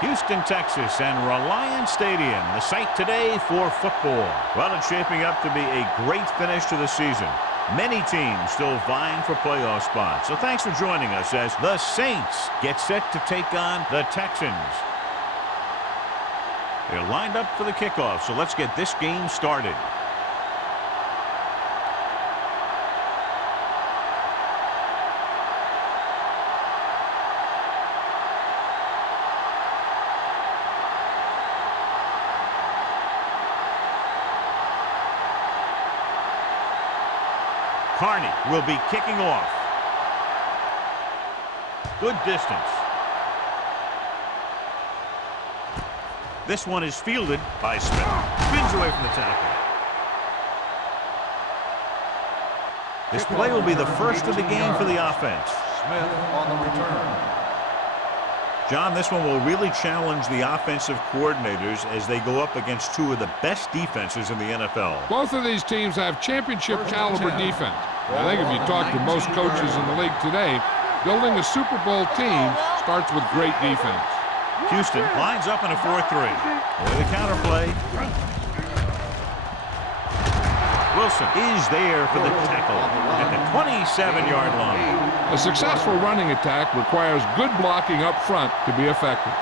Houston, Texas, and Reliance Stadium, the site today for football. Well, it's shaping up to be a great finish to the season. Many teams still vying for playoff spots. So thanks for joining us as the Saints get set to take on the Texans. They're lined up for the kickoff, so let's get this game started. Carney will be kicking off. Good distance. This one is fielded by Smith. Spins away from the tackle. This play will be the first of the game for the offense. Smith on the return. John, this one will really challenge the offensive coordinators as they go up against two of the best defenses in the NFL. Both of these teams have championship caliber defense. I think if you talk to most coaches in the league today, building a Super Bowl team starts with great defense. Houston lines up in a 4-3. With a counter play. Wilson is there for the tackle at the 27-yard line. A successful running attack requires good blocking up front to be effective.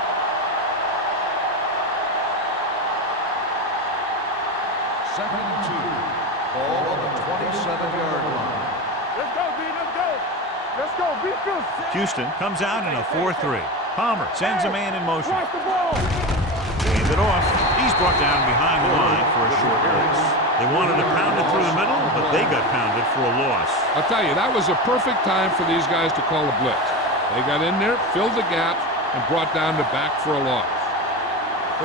Second and 2. Ball on the 27-yard line. Let's go, B. Let's go. Let's go. Be good. Houston comes out in a 4-3. Palmer sends a man in motion. Watch the ball. Hands it off. He's brought down behind the line for a short release. They wanted to pound it through the middle, but they got pounded for a loss. I'll tell you, that was a perfect time for these guys to call a blitz. They got in there, filled the gaps, and brought down the back for a loss.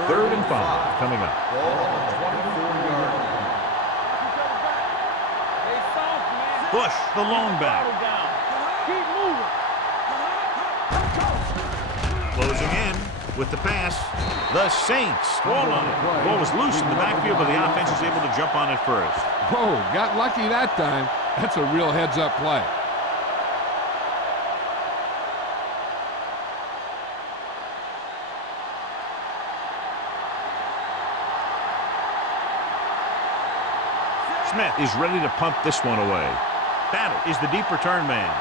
Third and 5 coming up. Ball on the 24-yard line. Bush, the lone back. Keep moving. Closing in with the pass. The Saints fall on it. The ball was loose in the backfield, but the offense is able to jump on it first. Whoa, got lucky that time. That's a real heads-up play. Smith is ready to punt this one away. Battle is the deep return man.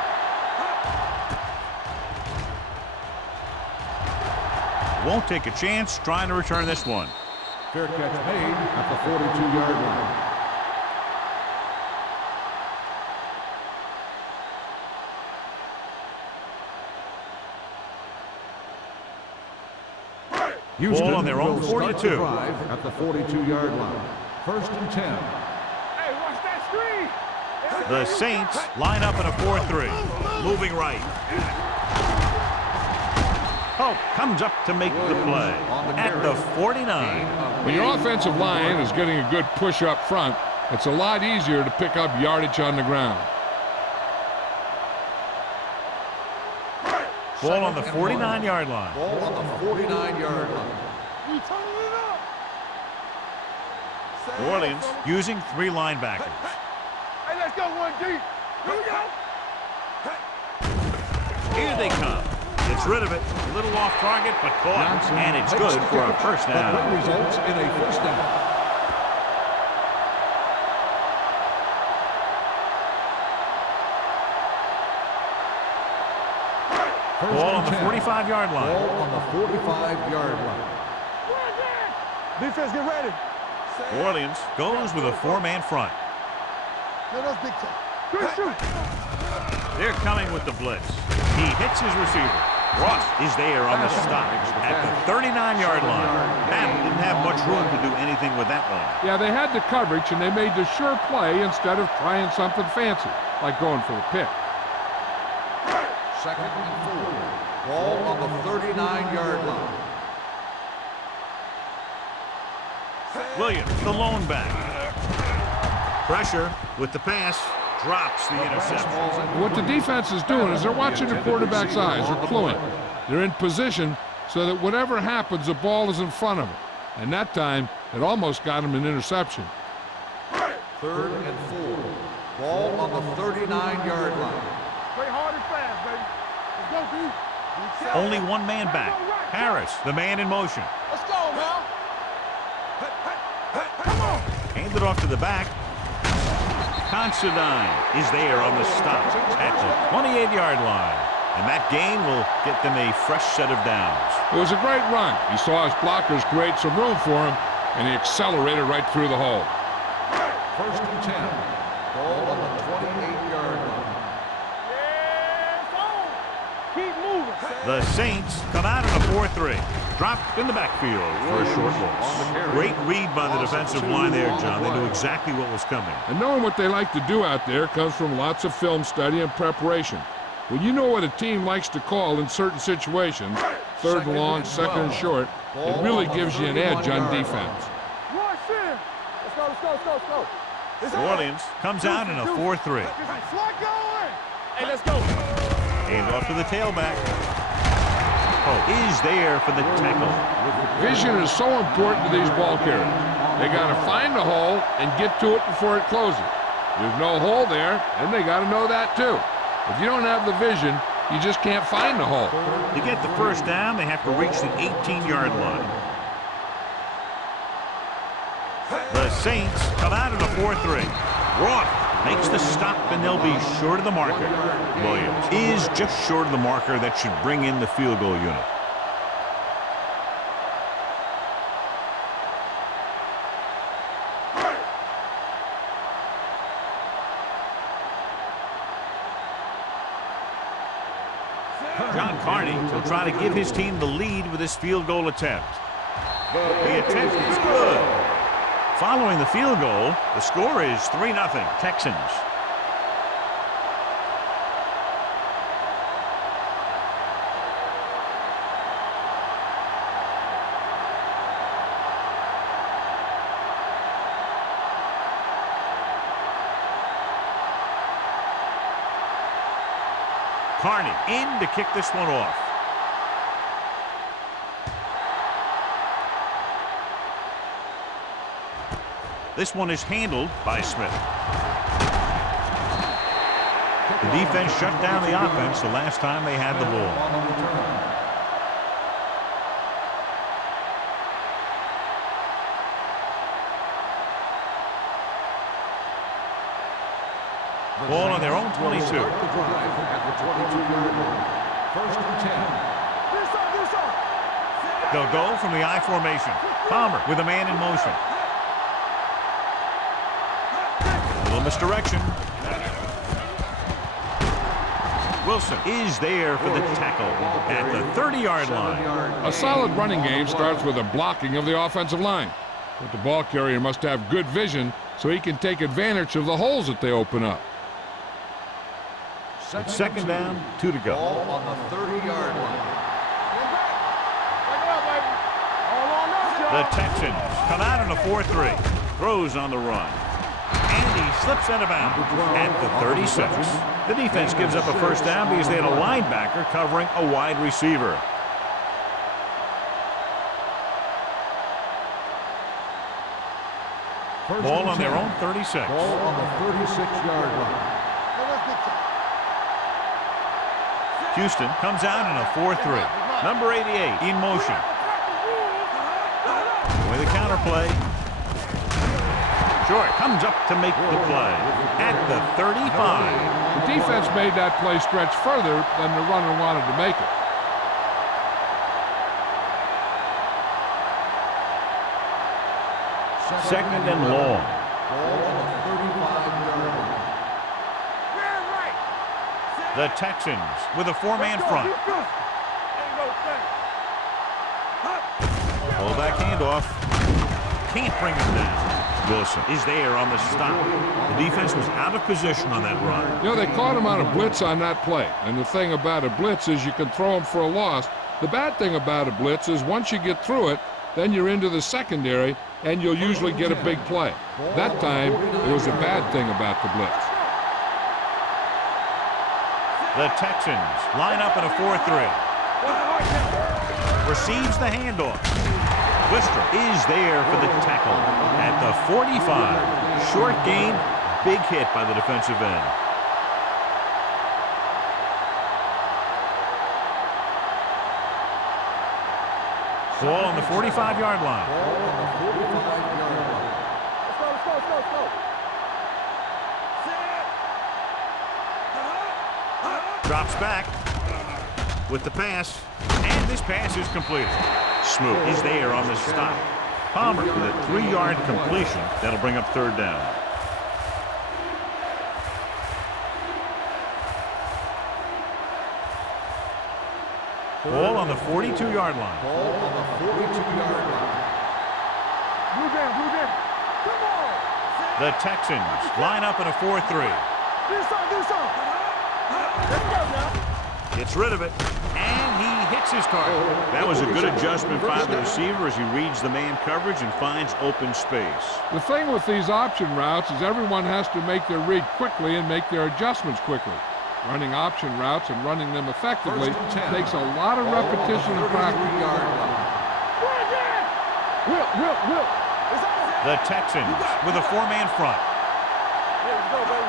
Won't take a chance trying to return this one. Fair catch made at the 42-yard line. Houston Ball on their own will start 42. the drive at the 42-yard line. First and 10. Hey, watch that screen. The Saints line up in a 4-3. Moving right. Hope comes up to make the play at the 49. When your offensive line is getting a good push up front, it's a lot easier to pick up yardage on the ground. Ball on the 49-yard line. Ball on the 49-yard line. We turning it up. New Orleans using 3 linebackers. Hey, let's go one deep. Here we go. Here they come. Gets rid of it. A little off target, but caught. And it's good for a first down. That results in a first down. Ball on the 45-yard line. Ball on the 45-yard line. Defense, get ready. New Orleans goes with a 4-man front. Let us big time. Good shoot. They're coming with the blitz. He hits his receiver. Ross is there on the stop at the 39-yard line. Battle didn't have much room to do anything with that one. Yeah, they had the coverage, and they made the sure play instead of trying something fancy, like going for the pick. Second and 4. Ball on the 39-yard line. Williams, the lone back. Pressure with the pass. Drops the interception. What the defense is doing is they're watching the quarterback's eyes. They're cluing. They're in position so that whatever happens, the ball is in front of them. And that time, it almost got him an interception. Third and 4. Ball on the 39-yard line. Play hard and fast, baby. Let's go, B. Only one man back. Harris, the man in motion. Let's go, man. Come on. Handed off to the back. Considine is there on the stop at the 28-yard line. And that gain will get them a fresh set of downs. It was a great run. He saw his blockers create some room for him, and he accelerated right through the hole. First and 10. Ball on the 28-yard line. Yes, on. Keep moving. The Saints come out in a 4-3. Dropped in the backfield for a short loss. Great read by the defensive line there, John. They knew exactly what was coming. And knowing what they like to do out there comes from lots of film study and preparation. When you know what a team likes to call in certain situations, third and long, second and short, it really gives you an edge on defense. Rush in. Let's go, let's go, let's go, let's go. It's New Orleans comes out in a 4-3. Slide going. Hey, let's go. Hand off to the tailback. Oh, is there for the tackle. Vision is so important to these ball carriers. They got to find the hole and get to it before it closes. There's no hole there, and they got to know that too. If you don't have the vision, you just can't find the hole. To get the first down, they have to reach the 18-yard line. The Saints come out in a 4-3. Roth makes the stop, and they'll be short of the marker. Williams is just short of the marker. That should bring in the field goal unit. John Carney will try to give his team the lead with this field goal attempt. The attempt is good. Following the field goal, the score is 3-0 Texans. Carney in to kick this one off. This one is handled by Smith. The defense shut down the offense the last time they had the ball. Ball on their own 22. First and 10. They'll go from the I formation. Palmer with a man in motion. A little misdirection. Wilson is there for the tackle at the 30-yard line. A solid running game starts with a blocking of the offensive line. But the ball carrier must have good vision so he can take advantage of the holes that they open up. It's second down, 2 to go. Ball on the 30-yard line. The Texans come out in a 4-3. Throws on the run. And he slips out of bounds at the 36. The defense gives up a first down because they had a linebacker covering a wide receiver. Ball on their own 36. Ball on the 36-yard line. Houston comes out in a 4-3. Number 88 in motion. With a counterplay. Short comes up to make the play at the 35. The defense made that play stretch further than the runner wanted to make it. Second and long. Ball on the 35-yard line. The Texans with a four-man front. Fullback handoff. Can't bring him down. Wilson is there on the stop. The defense was out of position on that run. You know, they caught him on a blitz on that play. And the thing about a blitz is you can throw him for a loss. The bad thing about a blitz is once you get through it, then you're into the secondary, and you'll usually get a big play. That time, it was a bad thing about the blitz. The Texans line up in a 4-3. Receives the handoff. Lister is there for the tackle at the 45. Short gain, big hit by the defensive end. Ball on the 45-yard line. Ball on the 45-yard line. Let's go. Drops back with the pass, and this pass is completed. Smoot is there on the stop. Palmer with a 3-yard completion. That'll bring up third down. Ball on the 42-yard line. Ball on the 42-yard line. Blue jam. Come on. The Texans line up in a 4-3. Do something. Let's go now. Gets rid of it, and he hits his target. That was a good adjustment by the receiver as he reads the man coverage and finds open space. The thing with these option routes is everyone has to make their read quickly and make their adjustments quickly. Running option routes and running them effectively takes a lot of repetition and practice. Will. The Texans with a 4-man front. Let's go, baby.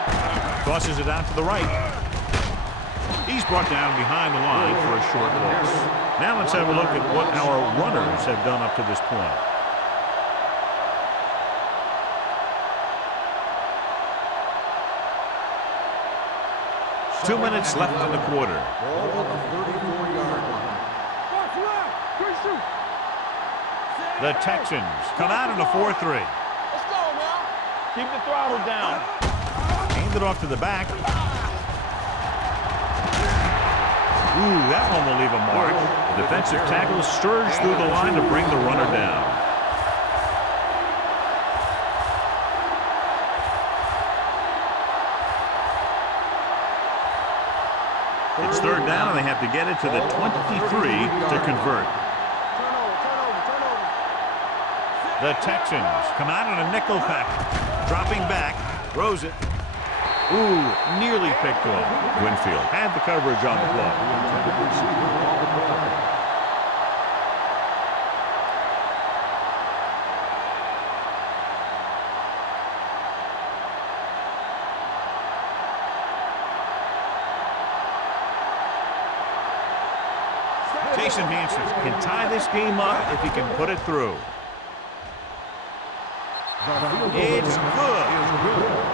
Tosses it out to the right. He's brought down behind the line for a short loss. Now let's have a look at what our runners have done up to this point. Two minutes left in the quarter. Ball on the 34-yard line. Watch left. Good shoot. The Texans come out in a 4-3. Let's go, man. Keep the throttle down. Aimed it off to the back. Ooh, that one will leave a mark. The defensive tackle surged through the line to bring the runner down. It's third down, and they have to get it to the 23 to convert. Turnover. The Texans come out in a nickel package. Dropping back, throws it. Ooh, nearly picked off. Winfield had the coverage on the play. Jason Hansen can tie this game up if he can put it through. It's good.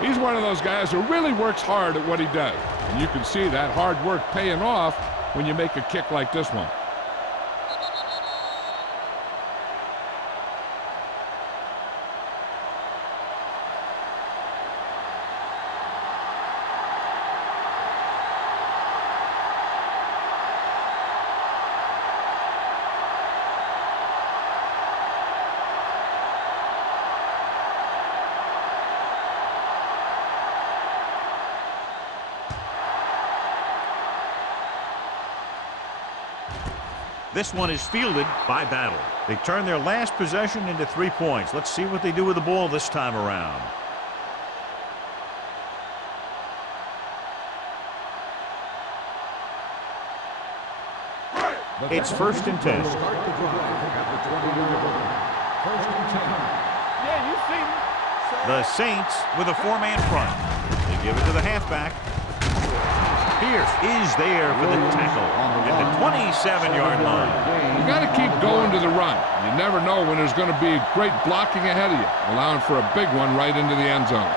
He's one of those guys who really works hard at what he does. And you can see that hard work paying off when you make a kick like this one. This one is fielded by Battle. They turn their last possession into 3 points. Let's see what they do with the ball this time around. It's 1st and 10. Start the drive at the 20-yard line. 1st and 10. Yeah, you see me. The Saints with a 4-man front. They give it to the halfback. Pierce is there for the tackle at the 27-yard line. You got to keep going to the run. You never know when there's going to be great blocking ahead of you, allowing for a big one right into the end zone.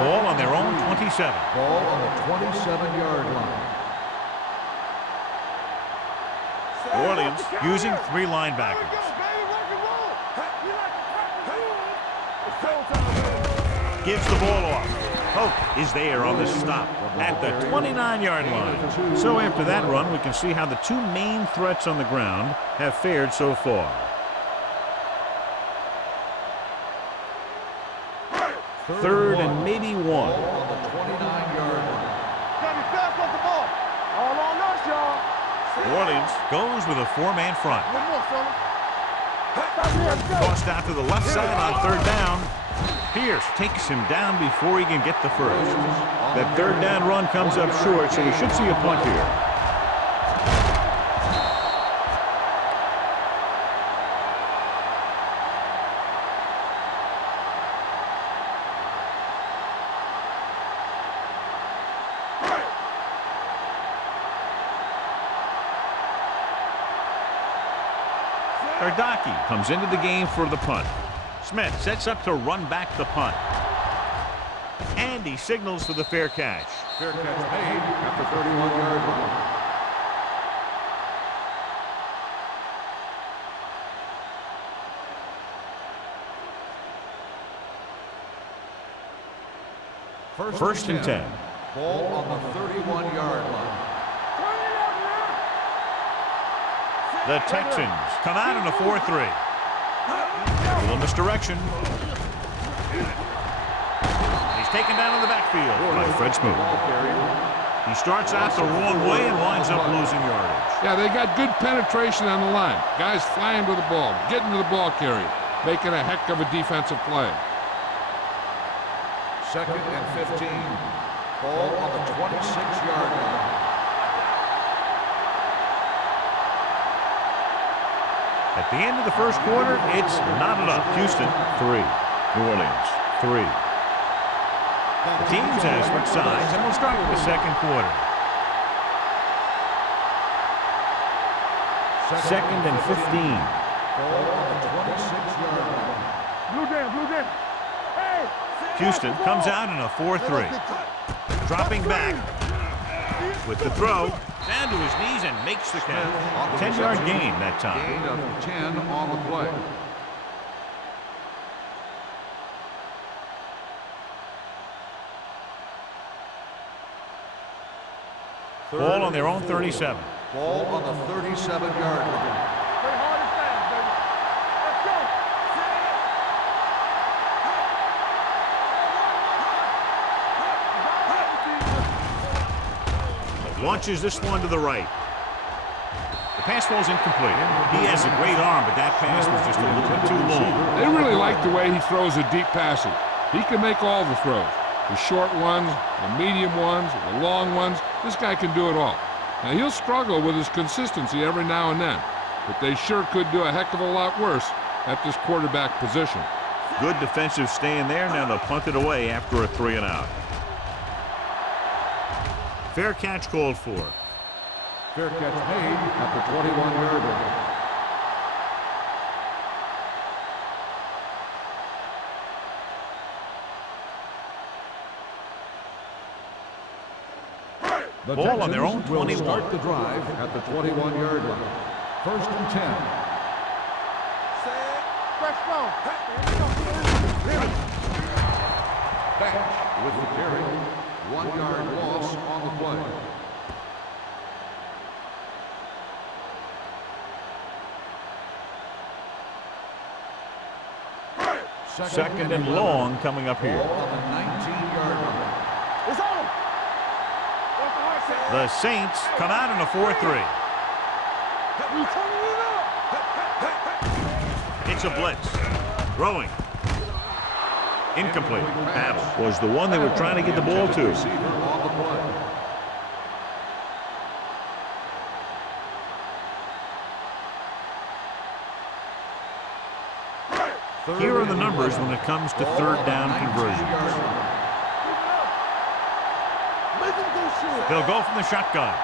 Ball on their own 27. Ball on the 27-yard line. New Orleans using 3 linebackers. Gives the ball off. Hope is there on the stop at the 29-yard line. So after that run, we can see how the 2 main threats on the ground have fared so far. Third and maybe 1. Ball on the 29-yard line. Gotta be fast off the ball. All on us, y'all. New Orleans goes with a 4-man front. One more, fella. Let's go. Tossed out to the left side on 3rd down. Pierce takes him down before he can get the first. That 3rd down run comes up short, so we should see a punt here. Ardaki comes into the game for the punt. Smith sets up to run back the punt. And he signals for the fair catch. Fair catch made at the 31-yard line. First and 10. Ball on the 31-yard line. The Texans come out in a 4-3. A little misdirection. He's taken down in the backfield by Fred Smoot. He starts out the wrong way and winds up losing yardage. Yeah, they got good penetration on the line. Guys flying to the ball, getting to the ball carrier, making a heck of a defensive play. Second and 15. Ball on the 26-yard line. At the end of the first quarter, it's not enough. Houston, 3. New Orleans, 3. The teams have switched sides, and we'll start with the second quarter. Second and 15. Ball on the 26-yard line. Blue game, blue game. Hey! Houston comes out in a 4-3. Dropping back with the throw. Down to his knees and makes the catch. 10-yard gain that time. Gain of 10 on the play. Ball on their own 37. Ball on the 37-yard line. Play hard and fast, baby. Let's go. Launches this one to the right. The pass falls incomplete. He has a great arm, but that pass was just a little bit too long. They really like the way he throws the deep passes. He can make all the throws. The short ones, the medium ones, the long ones. This guy can do it all. Now, he'll struggle with his consistency every now and then, but they sure could do a heck of a lot worse at this quarterback position. Good defensive stand there. Now they'll punt it away after a 3-and-out. Fair catch called for. Fair catch made at the 21-yard line. The Ball on their own Texans will 21. start the drive at the 21-yard line. First and 10. Fresh ball. Batch with the carry. 1-yard loss on the play. Second and long coming up here. Ball on the 19-yard line. It's on. The Saints come out in a 4-3. It's a blitz. Throwing. Incomplete. That was the one they were trying to get the ball to. Receiver on the play. Here are the numbers when it comes to third down conversions. They'll go from the shotgun.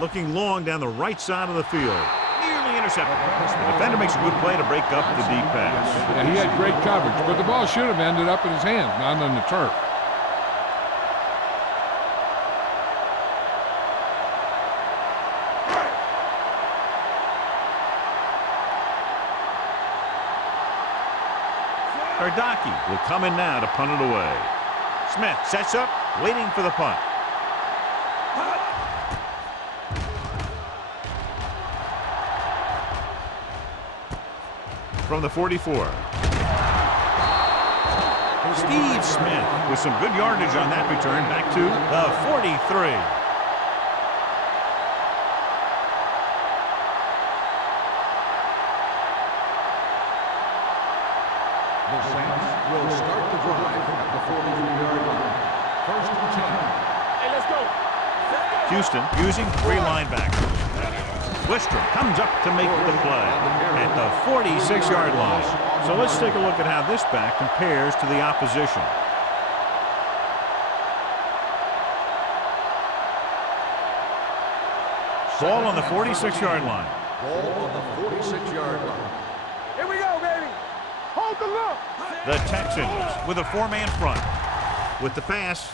Looking long down the right side of the field. Nearly intercepted. The defender makes a good play to break up the deep pass. Yeah, he had great coverage, but the ball should have ended up in his hands, not on the turf. Ardaki will come in now to punt it away. Smith sets up, waiting for the punt. From the 44. Steve Smith with some good yardage on that return back to the 43. The Saints will start the drive at the 43-yard line. First and 10. Hey, let's go. Houston using 3 linebackers. Wistrom comes up to make the play at the 46-yard line. So let's take a look at how this back compares to the opposition. Ball on the 46-yard line. Ball on the 46-yard line. Here we go, baby. Hold the look. The Texans with a 4-man front. With the pass.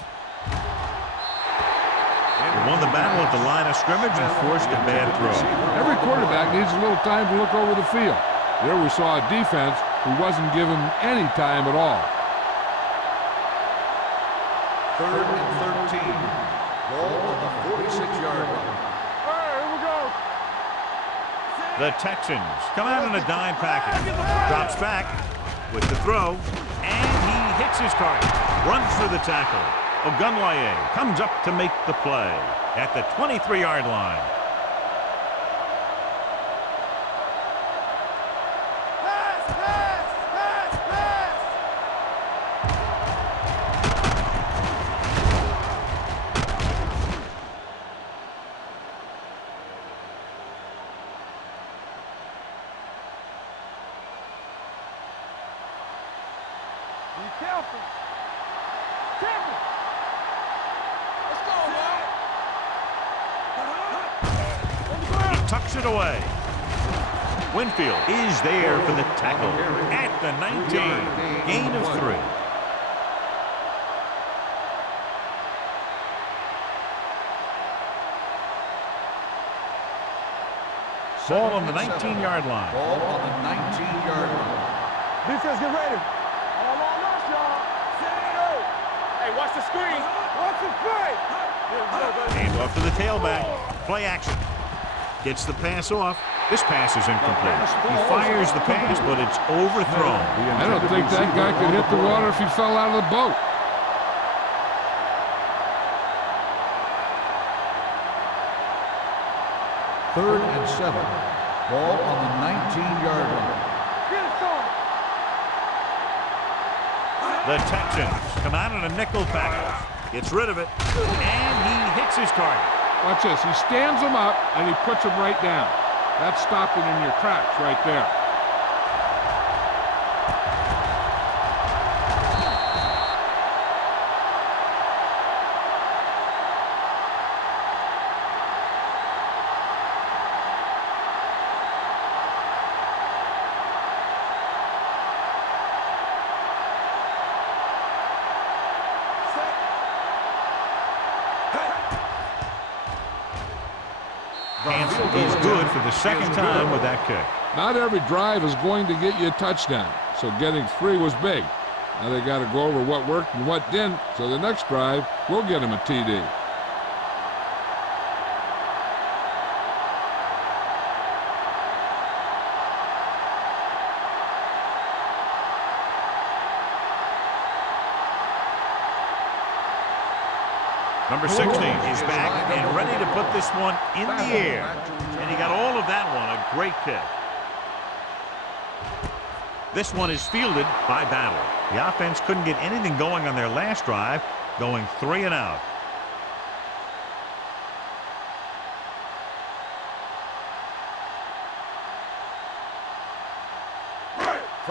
They won the battle at the line of scrimmage and forced a bad throw. Every quarterback needs a little time to look over the field. There we saw a defense who wasn't given any time at all. 3rd and 13. Ball on the 46-yard line. All right, here we go. The Texans come out in a dime package. Drops back with the throw, and he hits his target. Runs through the tackle. Ogunlaye comes up to make the play at the 23-yard line. Pass, pass, pass, pass. Be careful. Careful. Let's go, man. He tucks it away. Winfield is there for the tackle at the 19. Gain of 3. Ball on the 19-yard line. Ball on the 19-yard line. Defense, get ready. All on us, y'all. Hey, watch the screen. Watch the play. Hand off to the tailback. Play action. Gets the pass off. This pass is incomplete. He fires the pass, but it's overthrown. I don't think that guy could hit the water if he fell out of the boat. Third and 7. Ball on the 19-yard line. Get it, son. The Texans come out in a nickel package. Gets rid of it, and he hits his target. Watch this. He stands him up, and he puts him right down. That's stopping in your tracks right there. Hansen is good for the second time with that kick. Not every drive is going to get you a touchdown, so getting 3 was big. Now they got to go over what worked and what didn't, so the next drive will get him a TD. Number 16 is back and ready to put this one in the air. And he got all of that one, a great kick. This one is fielded by Battle. The offense couldn't get anything going on their last drive, going 3 and out.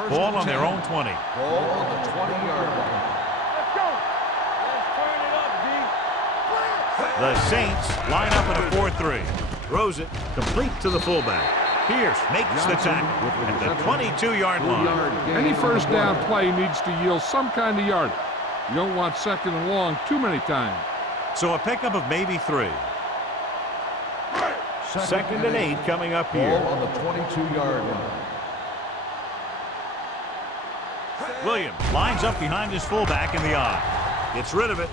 Ball on their own 20. Ball on the 20-yard line. Let's go. Let's turn it up, D. The Saints line up in a 4-3. Throws it complete to the fullback. Pierce makes the tackle at the 22-yard line. Any first down play needs to yield some kind of yardage. You don't want second and long too many times. So a pickup of maybe 3. Second and 8 coming up here. Ball on the 22-yard line. Williams lines up behind his fullback in the eye. Gets rid of it.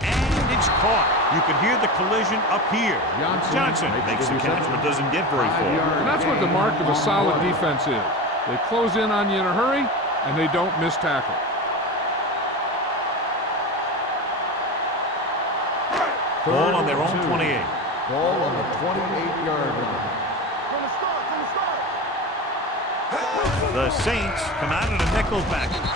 And it's caught. You can hear the collision up here. Johnson makes the catch but doesn't get very far. And that's what the mark of a solid defense is. They close in on you in a hurry, and they don't miss tackle. Ball on their own 28. Ball on the 28-yard line. From the start, from the start. The Saints come out in a nickel package.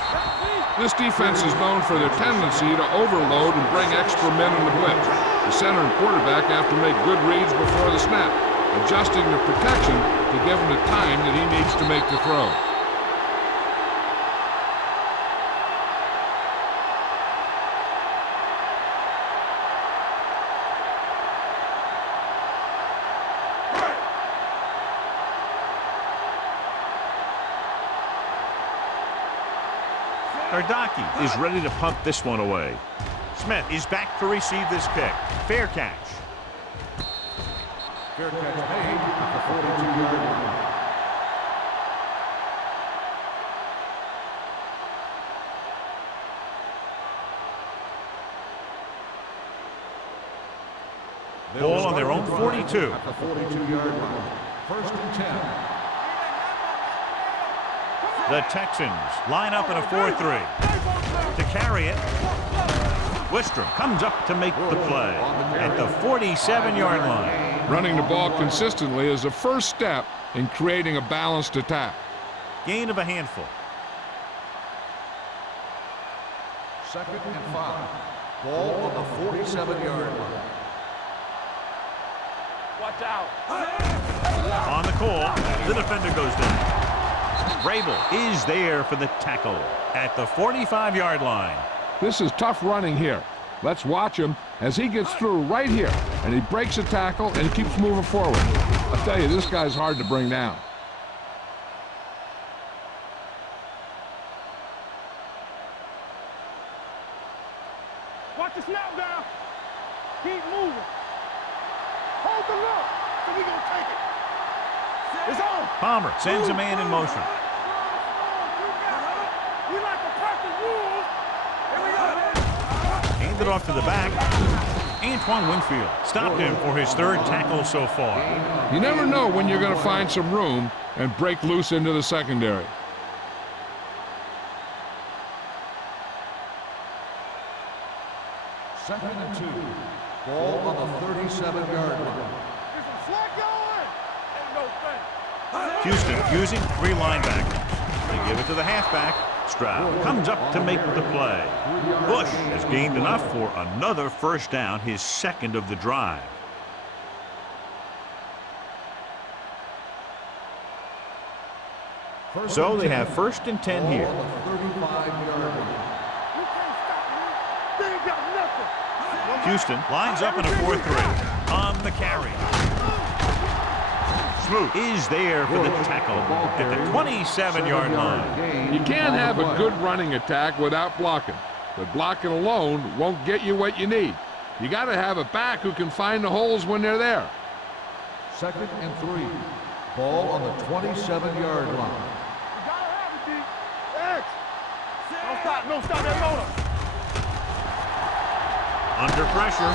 This defense is known for their tendency to overload and bring extra men in the blitz. The center and quarterback have to make good reads before the snap, adjusting the protection to give him the time that he needs to make the throw. Ardaki is ready to pump this one away. Smith is back to receive this kick. Fair catch. Fair catch made at the 42-yard line. Ball on their own 42. At the 42-yard line. First and 10. The Texans line up in a 4-3. To carry it, Wistrom comes up to make the play at the 47-yard line. Running the ball consistently is the first step in creating a balanced attack. Gain of a handful. Second and 5. Ball on the 47-yard line. Watch out. On the call, the defender goes down. Vrabel is there for the tackle at the 45-yard line. This is tough running here. Let's watch him as he gets through right here, and he breaks a tackle and he keeps moving forward. I'll tell you, this guy's hard to bring down. Watch the snap down. Keep moving. Hold the look. So we gonna take it. It's on. Palmer sends a man in motion. We like the practice rules. Here we go. Handed off to the back. Antoine Winfield stopped him for his third tackle so far. You never know when you're going to find some room and break loose into the secondary. Second and 2. Ball on the 37-yard line. There's some slack going. Ain't no thing. Houston using 3 linebackers. They give it to the halfback. Stroud comes up to make the play. Bush has gained enough for another first down, his second of the drive. So they have first and 10 here. Ball on the 35-yard line. You can't stop me. They ain't got nothing. Houston lines up in a 4-3 on the carry. Smoot is there for the tackle at the 27-yard line. You can't have a good running attack without blocking, but blocking alone won't get you what you need. You got to have a back who can find the holes when they're there. Second and 3. Ball on the 27-yard line. You gotta have it, D. X. Don't stop that motor. Under pressure.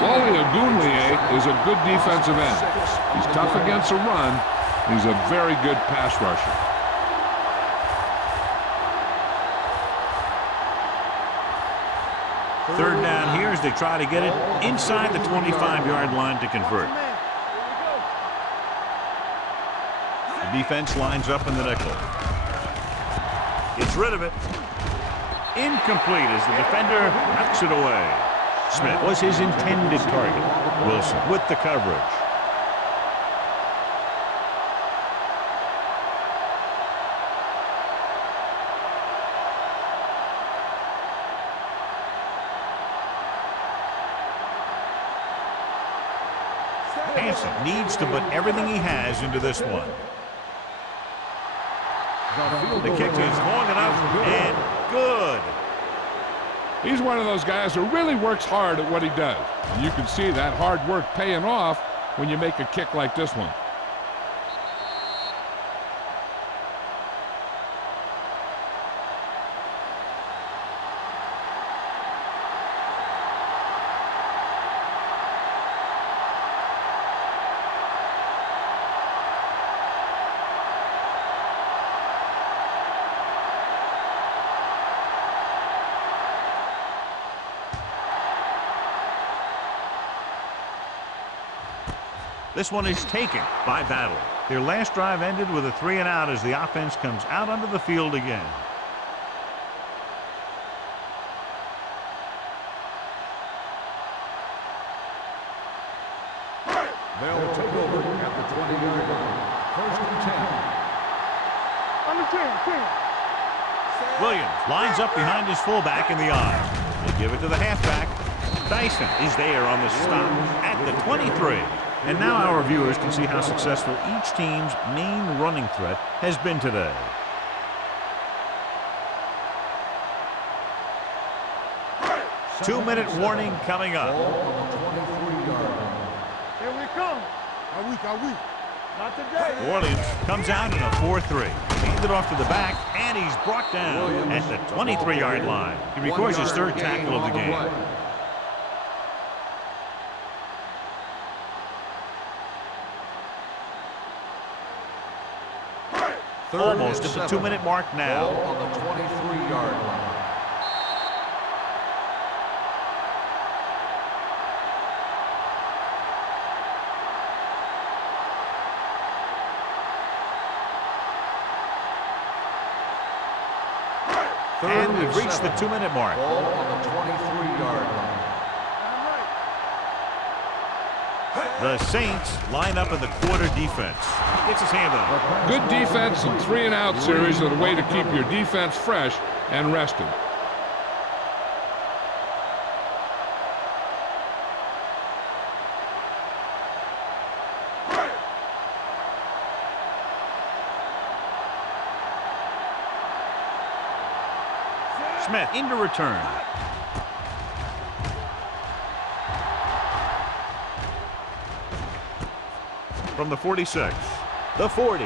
Wally Ogunleye is a good defensive end. He's tough against the run. He's a very good pass rusher. Third down here as they try to get it inside the 25-yard line to convert. The defense lines up in the nickel. Gets rid of it. Incomplete as the defender knocks it away. Smith was his intended target. Wilson with the coverage. Hansen needs to put everything he has into this one. The kick is long enough and good. He's one of those guys who really works hard at what he does. And you can see that hard work paying off when you make a kick like this one. This one is taken by Battle. Their last drive ended with a 3-and-out as the offense comes out onto the field again. They'll take over at the 20-yard line. First and 10. On the 10. Williams lines up behind his fullback in the I. They give it to the halfback. Dyson is there on the stop at the 23. And now our viewers can see how successful each team's main running threat has been today. 2-minute warning coming up. Ball on the 23-yard line. Here we come. Are we? Not today. New Orleans comes out in a 4-3. Handed off to the back, and he's brought down at the 23-yard line. He records his third tackle of the game. Almost at the 2-minute mark now. Ball on the 23-yard line. And we've reached the 2-minute mark. Ball on the 23-yard line. The Saints line up in the quarter defense. Gets his hand on it. Good defense and 3-and-out series are the way to keep your defense fresh and rested. Smith into return. From the 46, the 40,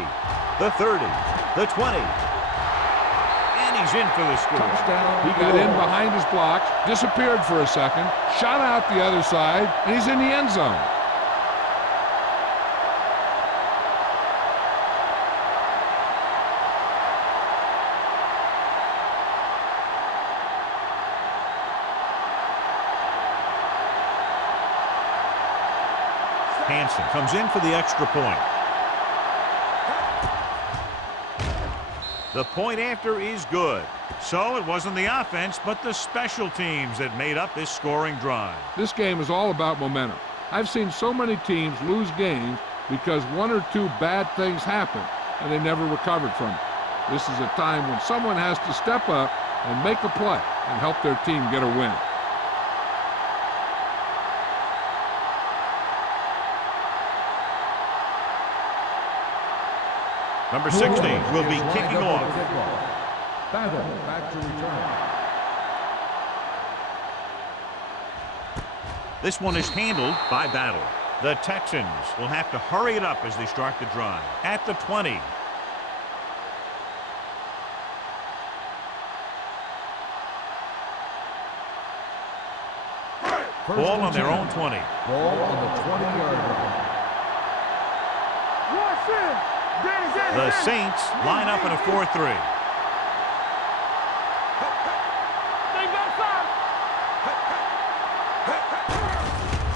the 30, the 20. And he's in for the score. Touchdown. He got in behind his blocks, disappeared for a second, shot out the other side, and he's in the end zone. Hansen comes in for the extra point. The point after is good. So it wasn't the offense, but the special teams that made up this scoring drive. This game is all about momentum. I've seen so many teams lose games because one or two bad things happen and they never recovered from it. This is a time when someone has to step up and make a play and help their team get a win. Number 16 will be kicking off. Battle back to return. This one is handled by Battle. The Texans will have to hurry it up as they start the drive. At the 20. Ball on their own 20. Ball on the 20-yard line. The Saints line up in a 4-3.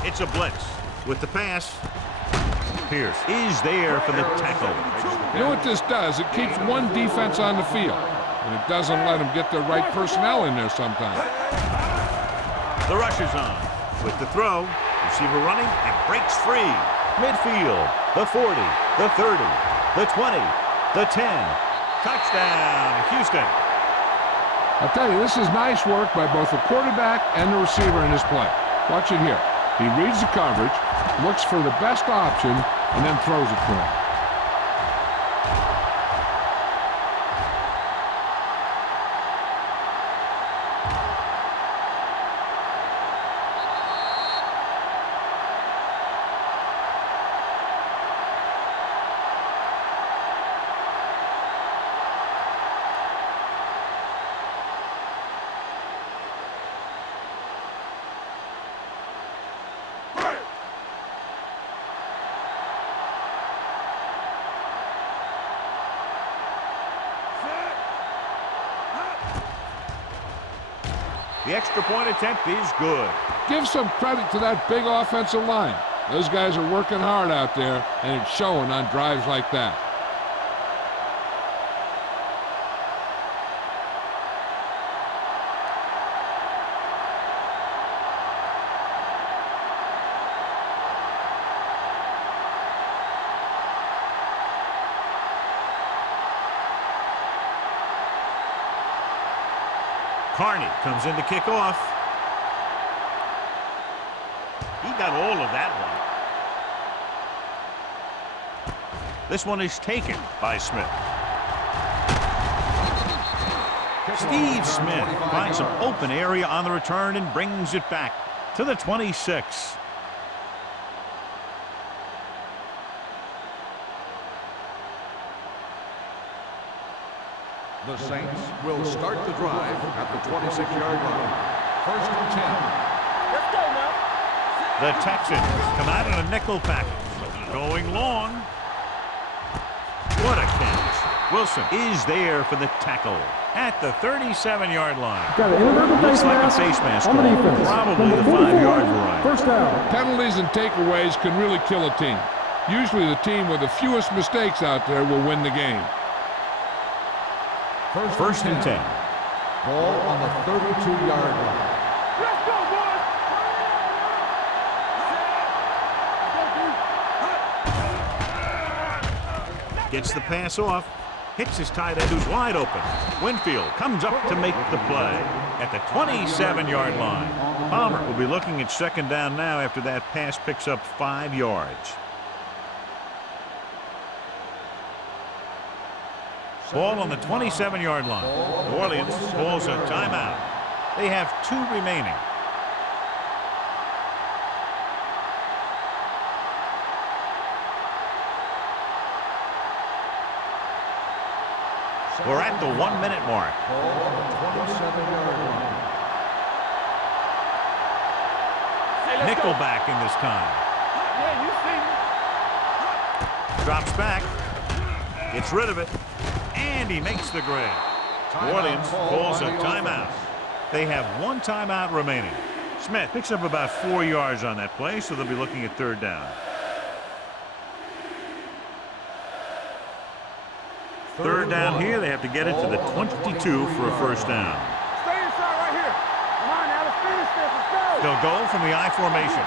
It's a blitz. With the pass, Pierce is there for the tackle. You know what this does? It keeps one defense on the field, and it doesn't let them get the right personnel in there sometimes. The rush is on. With the throw, receiver running and breaks free. Midfield, the 40, the 30, the 20, the 10. Touchdown, Houston. I'll tell you, this is nice work by both the quarterback and the receiver in this play. Watch it here. He reads the coverage, looks for the best option, and then throws it for him. The extra point attempt is good. Give some credit to that big offensive line. Those guys are working hard out there, and it's showing on drives like that. Carney comes in to kick off. He got all of that one. This one is taken by Smith. Steve Smith finds some open area on the return and brings it back to the 26. The Saints will start the drive at the 26-yard line. First and 10. Let's go now. The Texans come out in a nickel package. Going long. What a catch. Wilson is there for the tackle at the 37-yard line. Looks like a face mask call. Probably the 5-yard variety. First down. Penalties and takeaways can really kill a team. Usually the team with the fewest mistakes out there will win the game. First and 10. Ball on the 32-yard line. Let's go, boys. Gets the pass off. Hits his tight end who's wide open. Winfield comes up to make the play at the 27-yard line. Palmer will be looking at second down now after that pass picks up 5 yards. Ball on the 27-yard line. New Orleans calls a timeout. They have 2 remaining. We're at the 1-minute mark. Ball on the 27-yard line. Nickelback in this time. Yeah, you see me. Drops back. Gets rid of it. And he makes the grab. New Orleans calls a timeout. They have 1 timeout remaining. Smith picks up about 4 yards on that play, so they'll be looking at third down. Third down here. They have to get it to the 22 for a first down. Stay inside right here. Come on now, let's finish this. Let's go. They'll go from the I formation.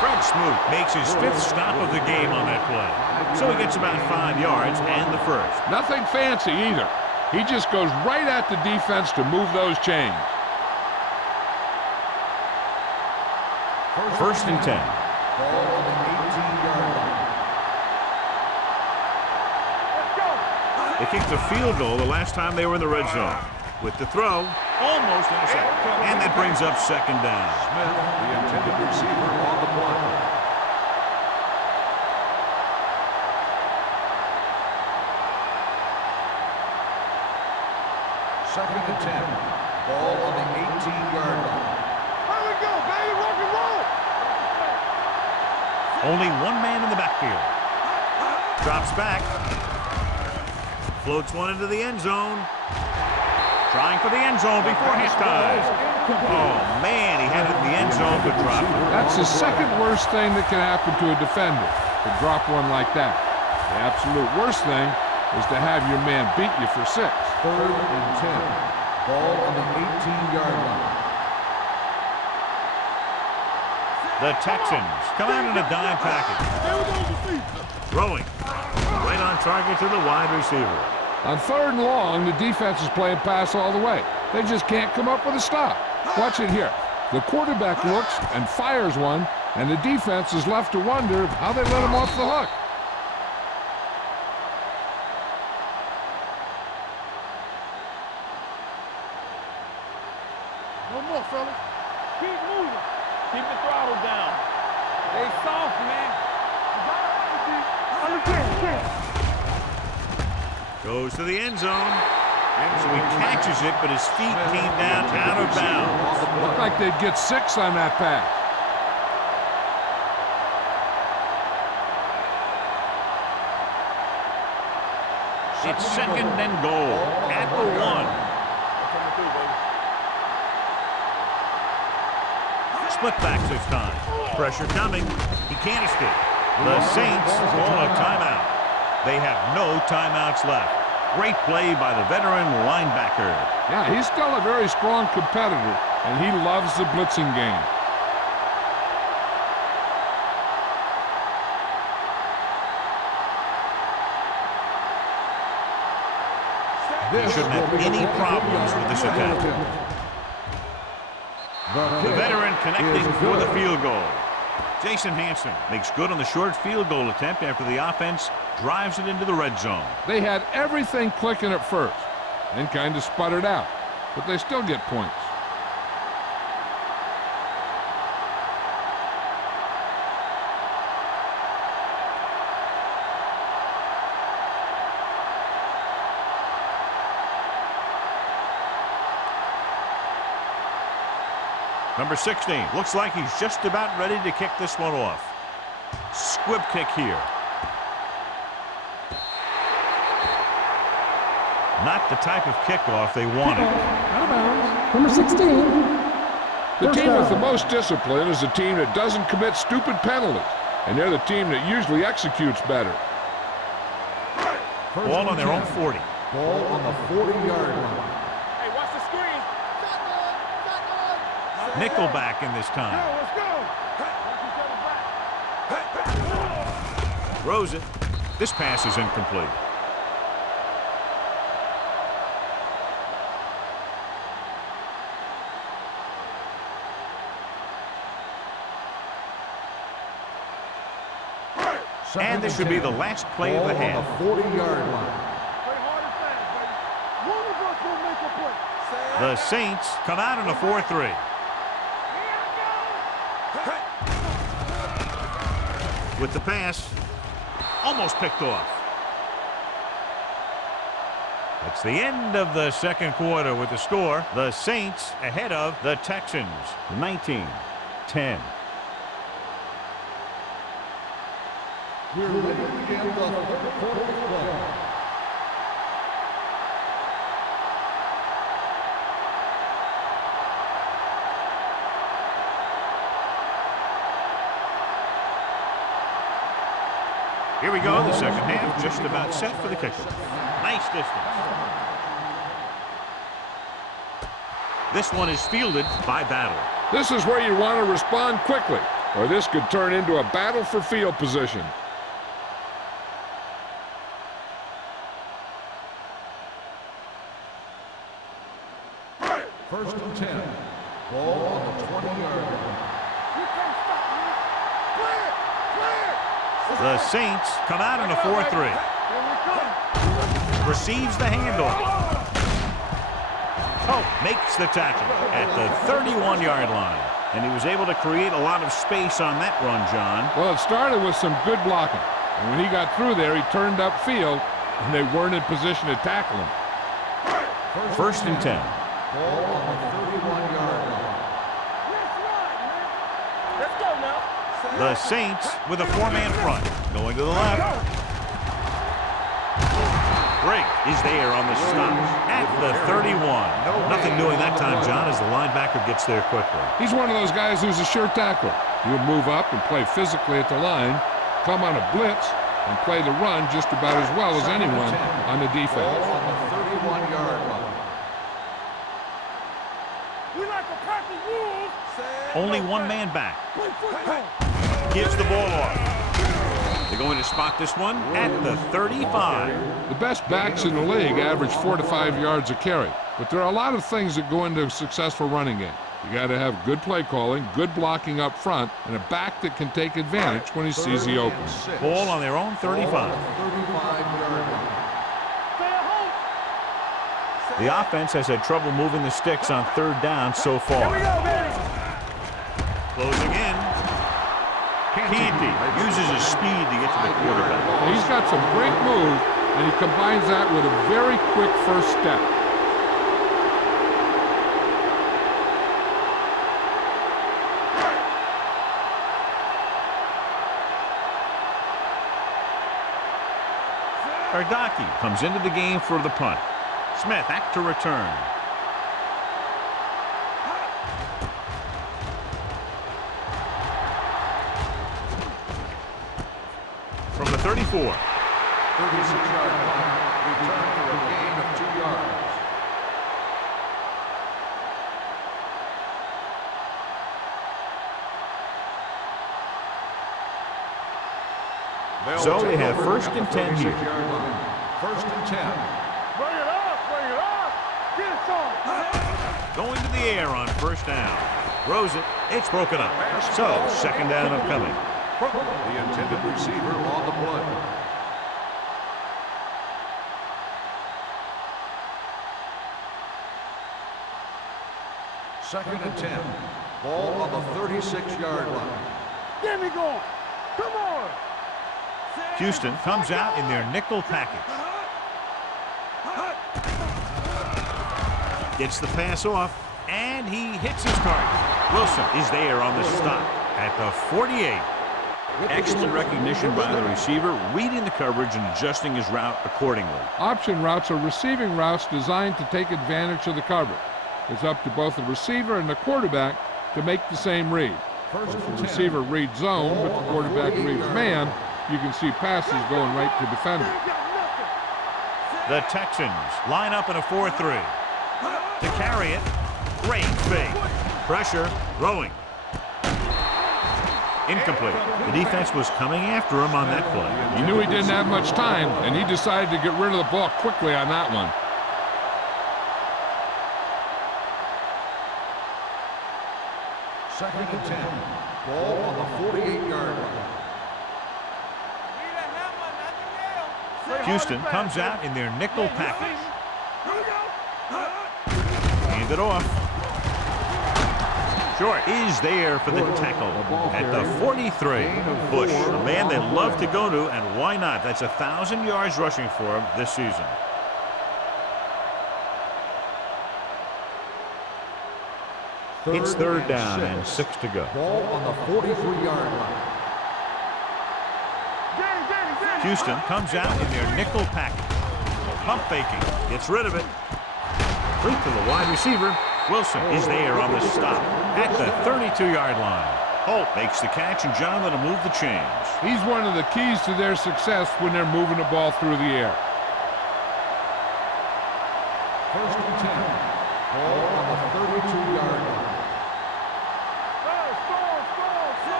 Fred Smoot makes his 5th stop of the game on that play. So he gets about 5 yards and the first. Nothing fancy either. He just goes right at the defense to move those chains. First and 10. Ball on the 18-yard line. Let's go. They kicked a field goal the last time they were in the red zone. With the throw, almost intercepted. And that brings up second down. Smith, the intended receiver, on the play. Second and 10. Ball on the 18-yard line. Here we go, baby. Rock and roll. Only 1 man in the backfield. Drops back. Floats one into the end zone. Trying for the end zone before halftime. Oh, man, he had it in the end zone, but dropped it. That's the second worst thing that can happen to a defender, to drop one like that. The absolute worst thing is to have your man beat you for 6. Third and 10. Ball on the 18-yard line. The Texans come out in a dime package. Throwing. Right on target to the wide receiver. On 3rd and long, the defense is playing pass all the way. They just can't come up with a stop. Watch it here. The quarterback looks and fires one, and the defense is left to wonder how they let him off the hook. No more, fellas. Keep moving. Keep the throttle down. They soft, man. Goes to the end zone. So he catches it, but his feet came down out of bounds. Looked like they'd get 6 on that pass. It's second and goal at the 1. Split backs this time. Pressure coming. He can't escape. The Saints call a timeout. They have no timeouts left. Great play by the veteran linebacker. Yeah, he's still a very strong competitor, and he loves the blitzing game. They shouldn't have any problems with this attack. The veteran connecting for the field goal. Jason Hanson makes good on the short field goal attempt after the offense drives it into the red zone. They had everything clicking at first and kind of sputtered out, but they still get points. Number 16 looks like he's just about ready to kick this one off. Squib kick here. Not the type of kickoff they wanted. Out of bounds. Number 16. The team with the most discipline is the team that doesn't commit stupid penalties, and they're the team that usually executes better. Ball on their own 40. Ball on the 40-yard line. Hey, watch the screen. Nickelback in this time. Let's go. Throws it. This pass is incomplete. And this should be the last play of the half. Ball on the 40-yard line. Play hard and fast, baby. One of us will make a play. The Saints come out in a 4-3. With the pass, almost picked off. It's the end of the second quarter with the score. The Saints ahead of the Texans, 19-10. We're ready to begin the third quarter of play. Here we go, the second half, just about set for the kicker. Nice distance. This one is fielded by Battle. This is where you want to respond quickly, or this could turn into a battle for field position. First and 10. Ball on the 20-yard line. You can't stop me. Clear. The Saints come out in a 4-3. Here we come. Receives the handoff. Pope makes the tackle at the 31-yard line. And he was able to create a lot of space on that run, John. Well, it started with some good blocking. And when he got through there, he turned upfield, and they weren't in position to tackle him. First and 10. Ball on the 31-yard line. Let's go now. The Saints with a four-man front. Going to the left. Break is there on the stop at the 31. Nothing doing that time, John, as the linebacker gets there quickly. He's one of those guys who's a sure tackler. He'll move up and play physically at the line, come on a blitz, and play the run just about as well as anyone on the defense. Ball on the 31-yard line. We like to practice rules. Only one man back. Play football. Gives the ball off. They're going to spot this one at the 35. The best backs in the league average 4 to 5 yards a carry. But there are a lot of things that go into a successful running game. You got to have good play calling, good blocking up front, and a back that can take advantage when he sees the opening. Ball on their own 35. 35-yard line. Stay at home. The offense has had trouble moving the sticks on third down so far. Here we go, baby. Closing in. Canty uses his speed to get to the quarterback. He's got some great moves, and he combines that with a very quick first step. Ardaki comes into the game for the punt. Smith back to return. From the 34. 36-yard line. Return for a gain of 2 yards. So they have first and 10 here. First and 10. Bring it up. Bring it up. Get it on. Going to the air on first down. Throws it It's broken up. So, second down upcoming. The intended receiver on the play. Second and 10. Ball on the 36-yard line. Get me going. Come on. Houston comes out in their nickel package. Gets the pass off, and he hits his target. Wilson is there on the stop at the 48. Excellent recognition by the receiver, reading the coverage and adjusting his route accordingly. Option routes are receiving routes designed to take advantage of the coverage. It's up to both the receiver and the quarterback to make the same read. If the receiver reads zone, but the quarterback reads man, you can see passes going right to defender. The Texans line up in a 4-3. To carry it, great fake. Pressure, throwing. Incomplete. The defense was coming after him on that play. He knew he didn't have much time, and he decided to get rid of the ball quickly on that one. Second and 10. Ball on the 48-yard line. Houston comes out in their nickel package. Hand it off. Short is there for the tackle at the 43. Bush, a man they love to go to, and why not? That's 1,000 yards rushing for him this season. It's third down and 6 to go. Ball on the 43-yard line. Houston comes out in their nickel package. Pump faking. Gets rid of it. Complete to the wide receiver. Wilson is there on the stop at the 32-yard line. Holt makes the catch, and John, that'll move the chains. He's one of the keys to their success when they're moving the ball through the air. First and 10. Ball on the 32-yard line.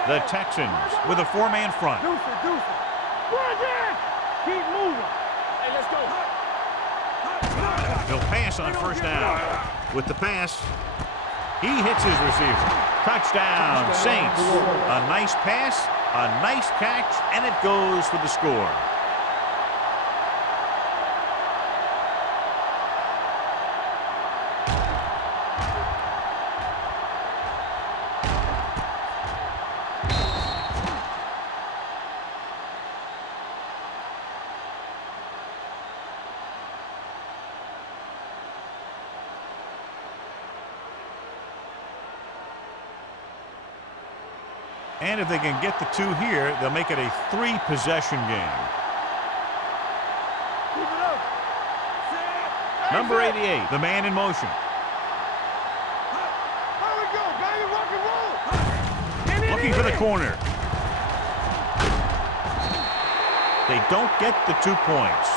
The Texans with a 4-man front. Deuce it. Keep moving. Hey, let's go. He'll pass on first down. With the pass, he hits his receiver. Touchdown, Saints. A nice pass, a nice catch, and it goes for the score. And if they can get the 2 here, they'll make it a 3-possession game. Keep it up. Number 88, the man in motion. There we go, baby. Rock and roll. Looking for the corner. They don't get the 2 points.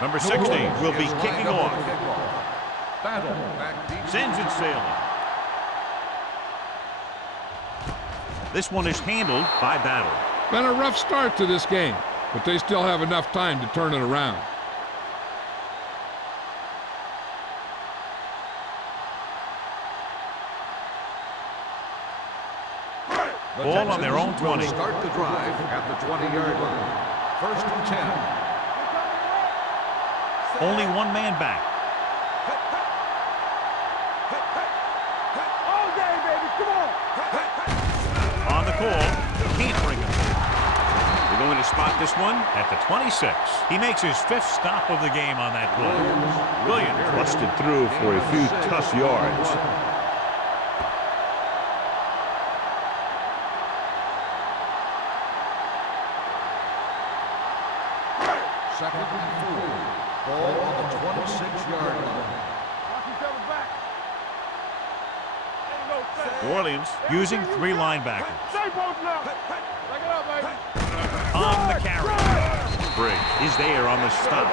Number 16 will be kicking off. Battle back deep. Sends it sailing. This one is handled by Battle. Been a rough start to this game, but they still have enough time to turn it around. Ball on their own 20. Start the drive at the 20-yard line. First and 10. Only one man back. All day, baby. Come on. On the call, can't bring him. They're going to spot this one at the 26. He makes his 5th stop of the game on that play. Williams busted through for a few tough yards. Second and 4. Ball on the 26-yard line. Watch each other back. There you go. New Orleans using 3 linebackers. Stay both now. Back it up, baby. On the carry. Briggs is there on the stop.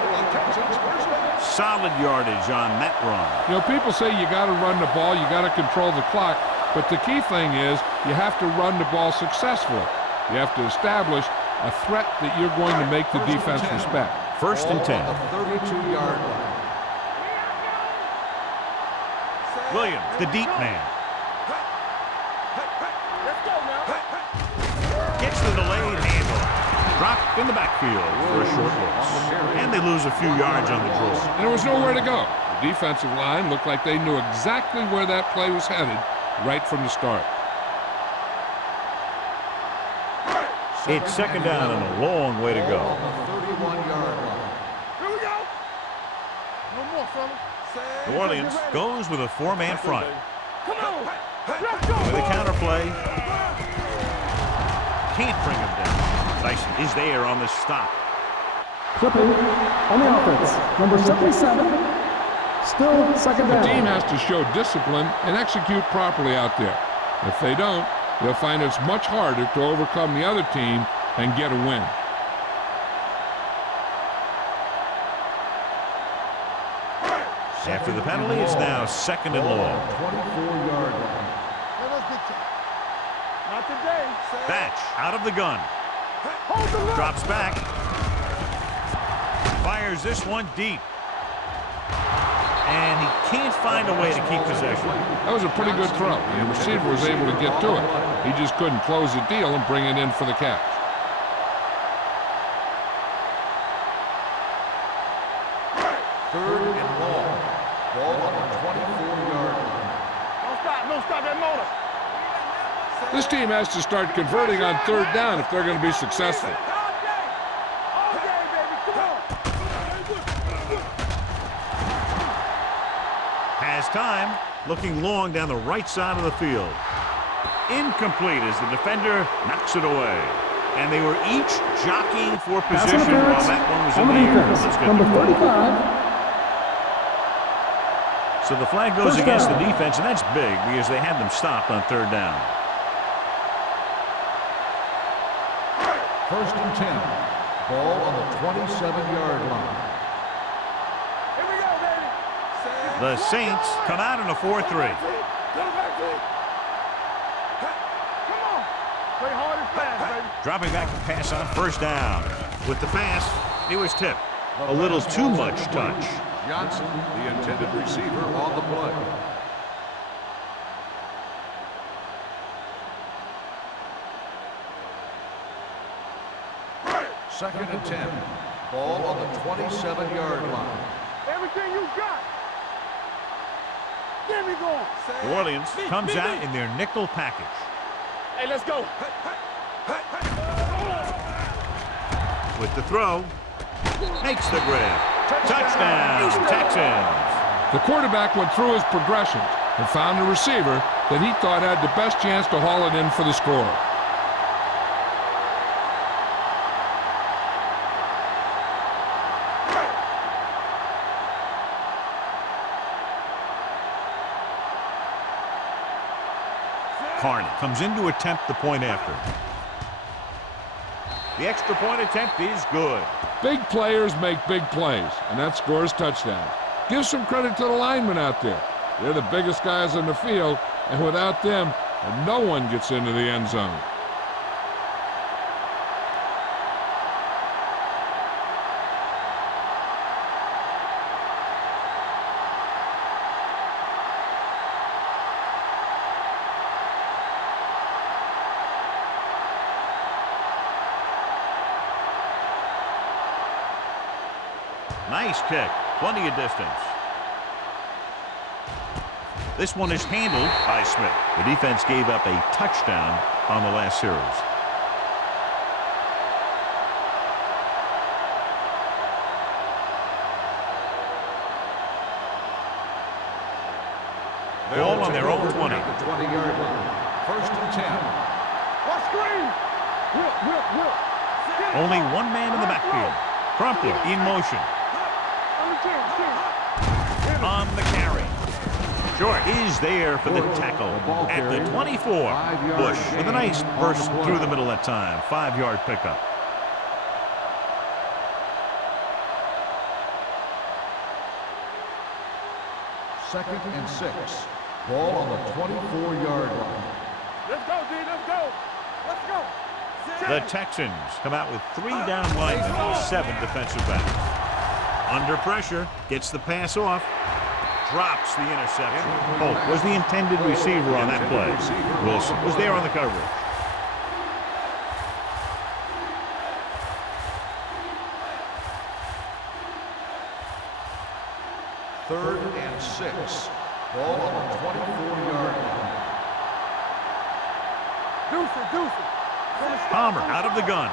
Solid yardage on that run. You know, people say you got to run the ball, you got to control the clock, but the key thing is you have to run the ball successfully. You have to establish a threat that you're going to make the defense respect. First and 10. 32-yard line. Williams, the deep man. Let's go now. Gets the delayed handle. Dropped in the backfield for a short loss. And they lose a few yards on the draw. And there was nowhere to go. The defensive line looked like they knew exactly where that play was headed right from the start. It's second down and a long way to go. 31-yard line. Here we go. No more, fellas. New Orleans goes with a 4-man front. Come on. Let's go. With a counterplay. Can't bring him down. Tyson is there on the stop. Clipping on the offense. Number 77. Still second The down. team has to show discipline and execute properly out there. If they don't, they'll find it's much harder to overcome the other team and get a win. After the penalty, it's now second and long. 24-yard line. Not today. Batch out of the gun. Hold the look. Drops back. Fires this one deep. And he can't find a way to keep possession. That was a pretty good throw. The receiver was able to get to it. He just couldn't close the deal and bring it in for the catch. Third and long. Ball on the 24-yard line. Don't stop that motor. This team has to start converting on third down if they're going to be successful. All day, baby. Come on. Has time. Looking long down the right side of the field. Incomplete as the defender knocks it away. And they were each jockeying for Pass position while interference that one was on in the the air. defense. Let's get Number the ball. 35. So the flag goes First against down. the defense, and that's big because they had them stopped on third down. First and 10. Ball on the 27-yard line. Here we go, baby. The Saints come out in a 4-3. Come on. Play hard and fast, baby. Dropping back to pass on first down. With the pass, he was tipped. A little too much touch. Johnson, the intended receiver, on the play. Second and 10. Ball on the 27-yard line. Everything you got. Get me going. New Orleans comes out in their nickel package. Hey, let's go. With the throw, makes the grab. Touchdown, Texans. The quarterback went through his progressions and found a receiver that he thought had the best chance to haul it in for the score. Carney comes in to attempt the point after. The extra point attempt is good. Big players make big plays, and that scores touchdowns. Give some credit to the linemen out there. They're the biggest guys on the field, and without them, no one gets into the end zone. Nice kick. Plenty of distance. This one is handled by Smith. The defense gave up a touchdown on the last series. Ball on their own 20. At the 20-yard line. First and 10. What screen? Whip. Only one man in the backfield. Crumpler in motion. On the 10. On the carry. Short is there for the tackle at the 24. Bush with a nice burst through the middle that time. 5-yard pickup. Second and 6. Ball on the 24-yard line. Let's go, D. Let's go. Let's go. The Texans come out with 3 down linemen, 7 defensive backs. Under pressure, gets the pass off, drops the interception. Holt was the intended receiver on that play. Wilson was there on the coverage. Third and 6. Ball on the 24-yard line. Deuce. Palmer out of the gun.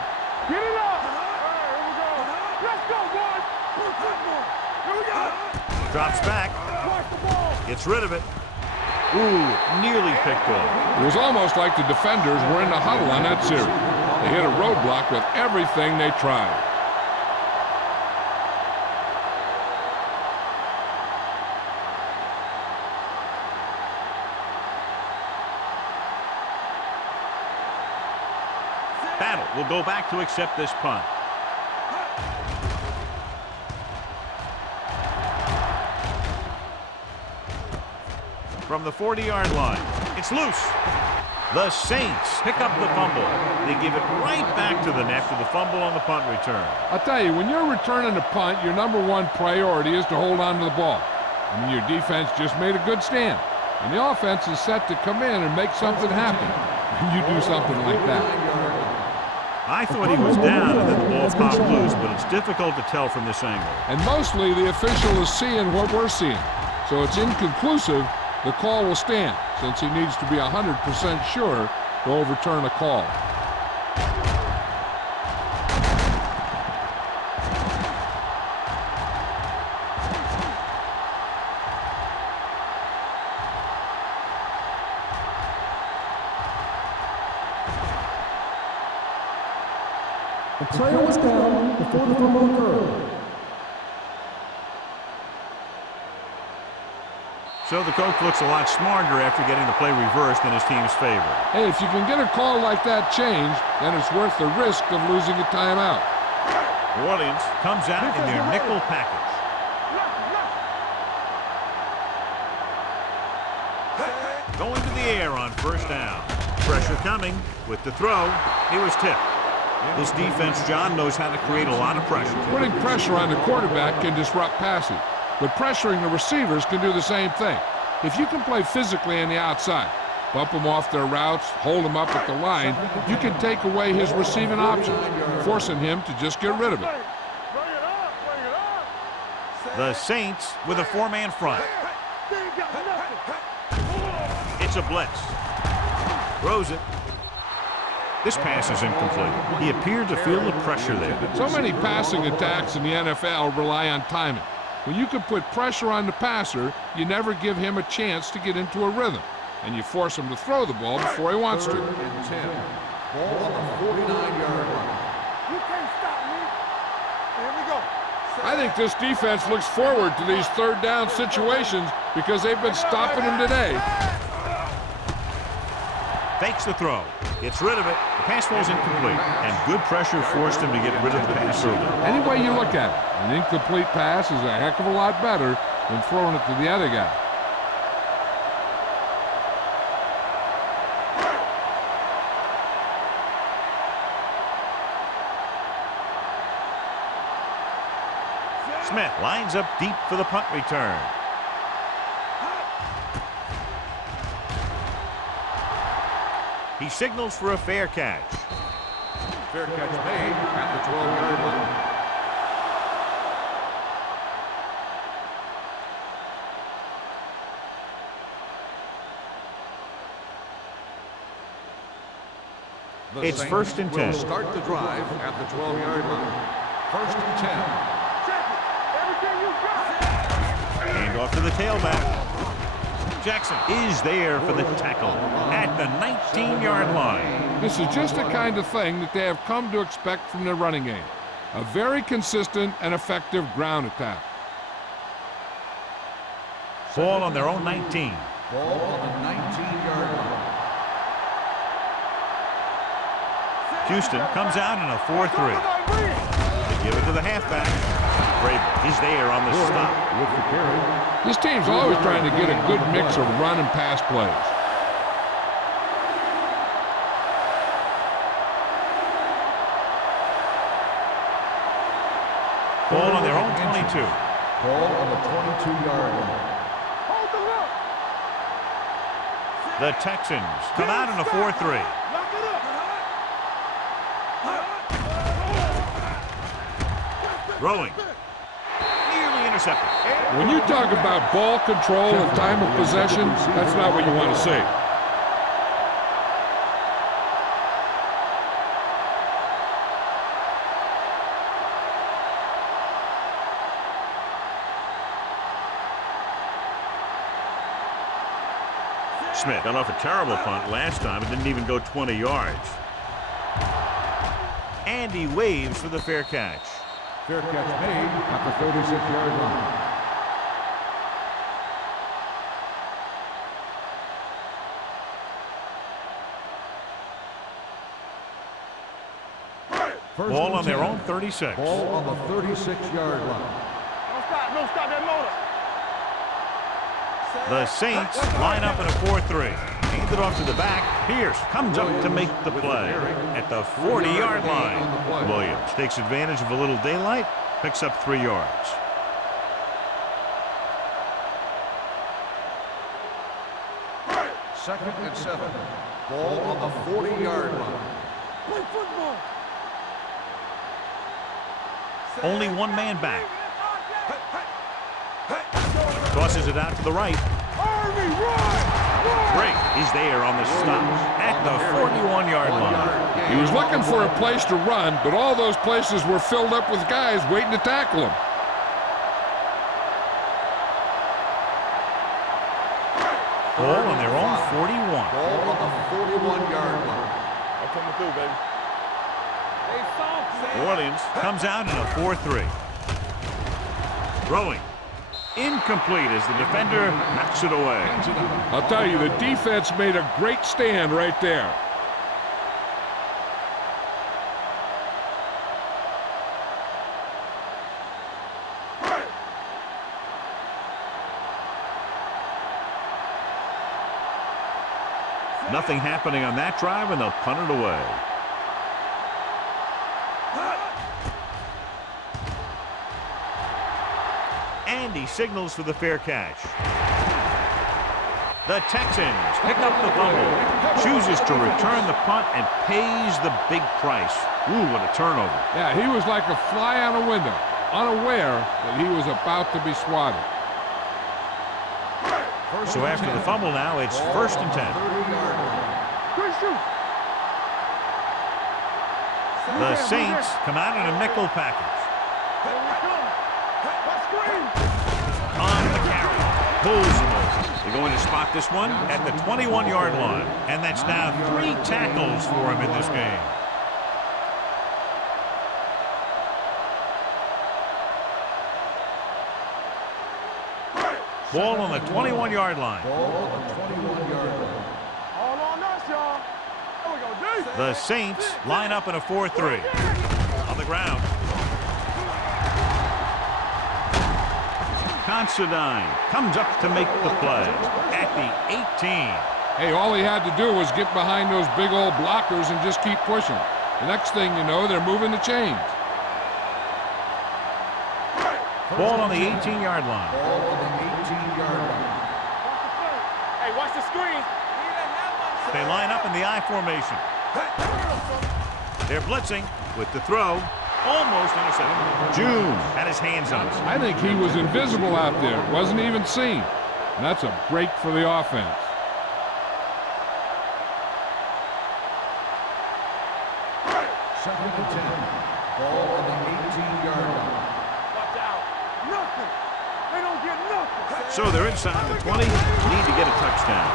Get it up. All right, here we go. Let's go, boys. Here we go. Drops back. Watch the ball. Gets rid of it. Ooh, nearly picked off. It was almost like the defenders were in the huddle on that series. They hit a roadblock with everything they tried. Battle will go back to accept this punt. From the 40-yard line, it's loose. The Saints pick up the fumble. They give it right back to them after the fumble on the punt return. I'll tell you, when you're returning a punt, your #1 priority is to hold on to the ball. I mean, your defense just made a good stand. And the offense is set to come in and make something happen. And you do something like that. I thought he was down and then the ball popped loose, but it's difficult to tell from this angle. And mostly the official is seeing what we're seeing. So it's inconclusive. The call will stand since he needs to be 100% sure to overturn a call. The player was down before the fumble occurred. So the coach looks a lot smarter after getting the play reversed in his team's favor. Hey, if you can get a call like that changed, then it's worth the risk of losing a timeout. New Orleans comes out in their nickel package. Going to the air on first down. Pressure coming with the throw. He was tipped. This defense, John, knows how to create a lot of pressure. Putting pressure on the quarterback can disrupt passing, but pressuring the receivers can do the same thing. If you can play physically on the outside, bump them off their routes, hold them up at the line, you can take away his receiving options, forcing him to just get rid of it. The Saints with a 4-man front. It's a blitz. Throws it. This pass is incomplete. He appeared to feel the pressure there. So many passing attacks in the NFL rely on timing. When you can put pressure on the passer, you never give him a chance to get into a rhythm, and you force him to throw the ball before he wants to. Third and 10. Ball on the 49-yard line. You can't stop me. Here we go. I think this defense looks forward to these third down situations because they've been stopping him today. Fakes the throw. Gets rid of it. The pass falls incomplete. And good pressure forced him to get rid of the pass early. Any way you look at it, an incomplete pass is a heck of a lot better than throwing it to the other guy. Smith lines up deep for the punt return. He signals for a fair catch. Fair catch made at the 12-yard line. The It's Saints first and 10. will start the drive at the 12-yard line. First and 10. Everything you got. Hand off to the tailback. Jackson is there for the tackle at the 19-yard line. This is just the kind of thing that they have come to expect from their running game. A very consistent and effective ground attack. Ball on their own 19. Ball on the 19-yard line. Houston comes out in a 4-3. They give it to the halfback. Vrabel, he's there on the stop. With the carry. This team's always trying to get a good mix of run and pass plays. Ball on their own 22. Ball on the 22-yard line. Hold the look. The Texans come out in a 4-3. Lock it up. Throwing. Nearly intercepted. When you talk about ball control and time of possession, that's not what you want to see. Smith got off a terrible punt last time. It didn't even go 20 yards. And he waves for the fair catch. Fair catch made at the 36-yard line. Ball on their own 36. Ball on the 36-yard line. Don't stop that motor. The Saints line up in a 4-3. Hand it off to the back. Pierce comes up to make the play at the 40-yard line. Williams takes advantage of a little daylight, picks up 3 yards. Second and 7. Ball on the 40-yard line. Play football. Only one man back. Tosses it out to the right. Army, run! Great. He's there on the stop at the 41-yard line. He was looking for a place to run, but all those places were filled up with guys waiting to tackle him. Ball on their own 41. Ball on the 41-yard line. I'm coming through, baby. Hey, soft, man. Orleans comes out in a 4-3. Throwing. Incomplete as the defender knocks it away. I'll tell you, the defense made a great stand right there. Nothing happening on that drive, and they'll punt it away. And he signals for the fair catch. The Texans pick up the fumble. Chooses to return the punt and pays the big price. Ooh, what a turnover. Yeah, he was like a fly on a window, unaware that he was about to be swatted. So after the fumble now, it's 1st and 10. Good shoot. The Saints come out in a nickel package. On the carry. Pulls him over. They're going to spot this one at the 21-yard line. And that's now 3 tackles for him in this game. Ball on the 21-yard line. Ball on the 21-yard line. All on us, y'all. There we go, D. The Saints line up in a 4-3. On the ground. Considine comes up to make the play at the 18. Hey, all he had to do was get behind those big old blockers and just keep pushing. The next thing you know, they're moving the chains. Ball on the 18-yard line. Ball on the 18-yard line. Hey, watch the screen. They line up in the I formation. They're blitzing with the throw. Almost intercepted. June had his hands on it. I think he was invisible out there. Wasn't even seen. And that's a break for the offense. Second and 10. Ball on the 18-yard line. Watch out. Nothing. They don't get nothing. So they're inside the 20. Need to get a touchdown.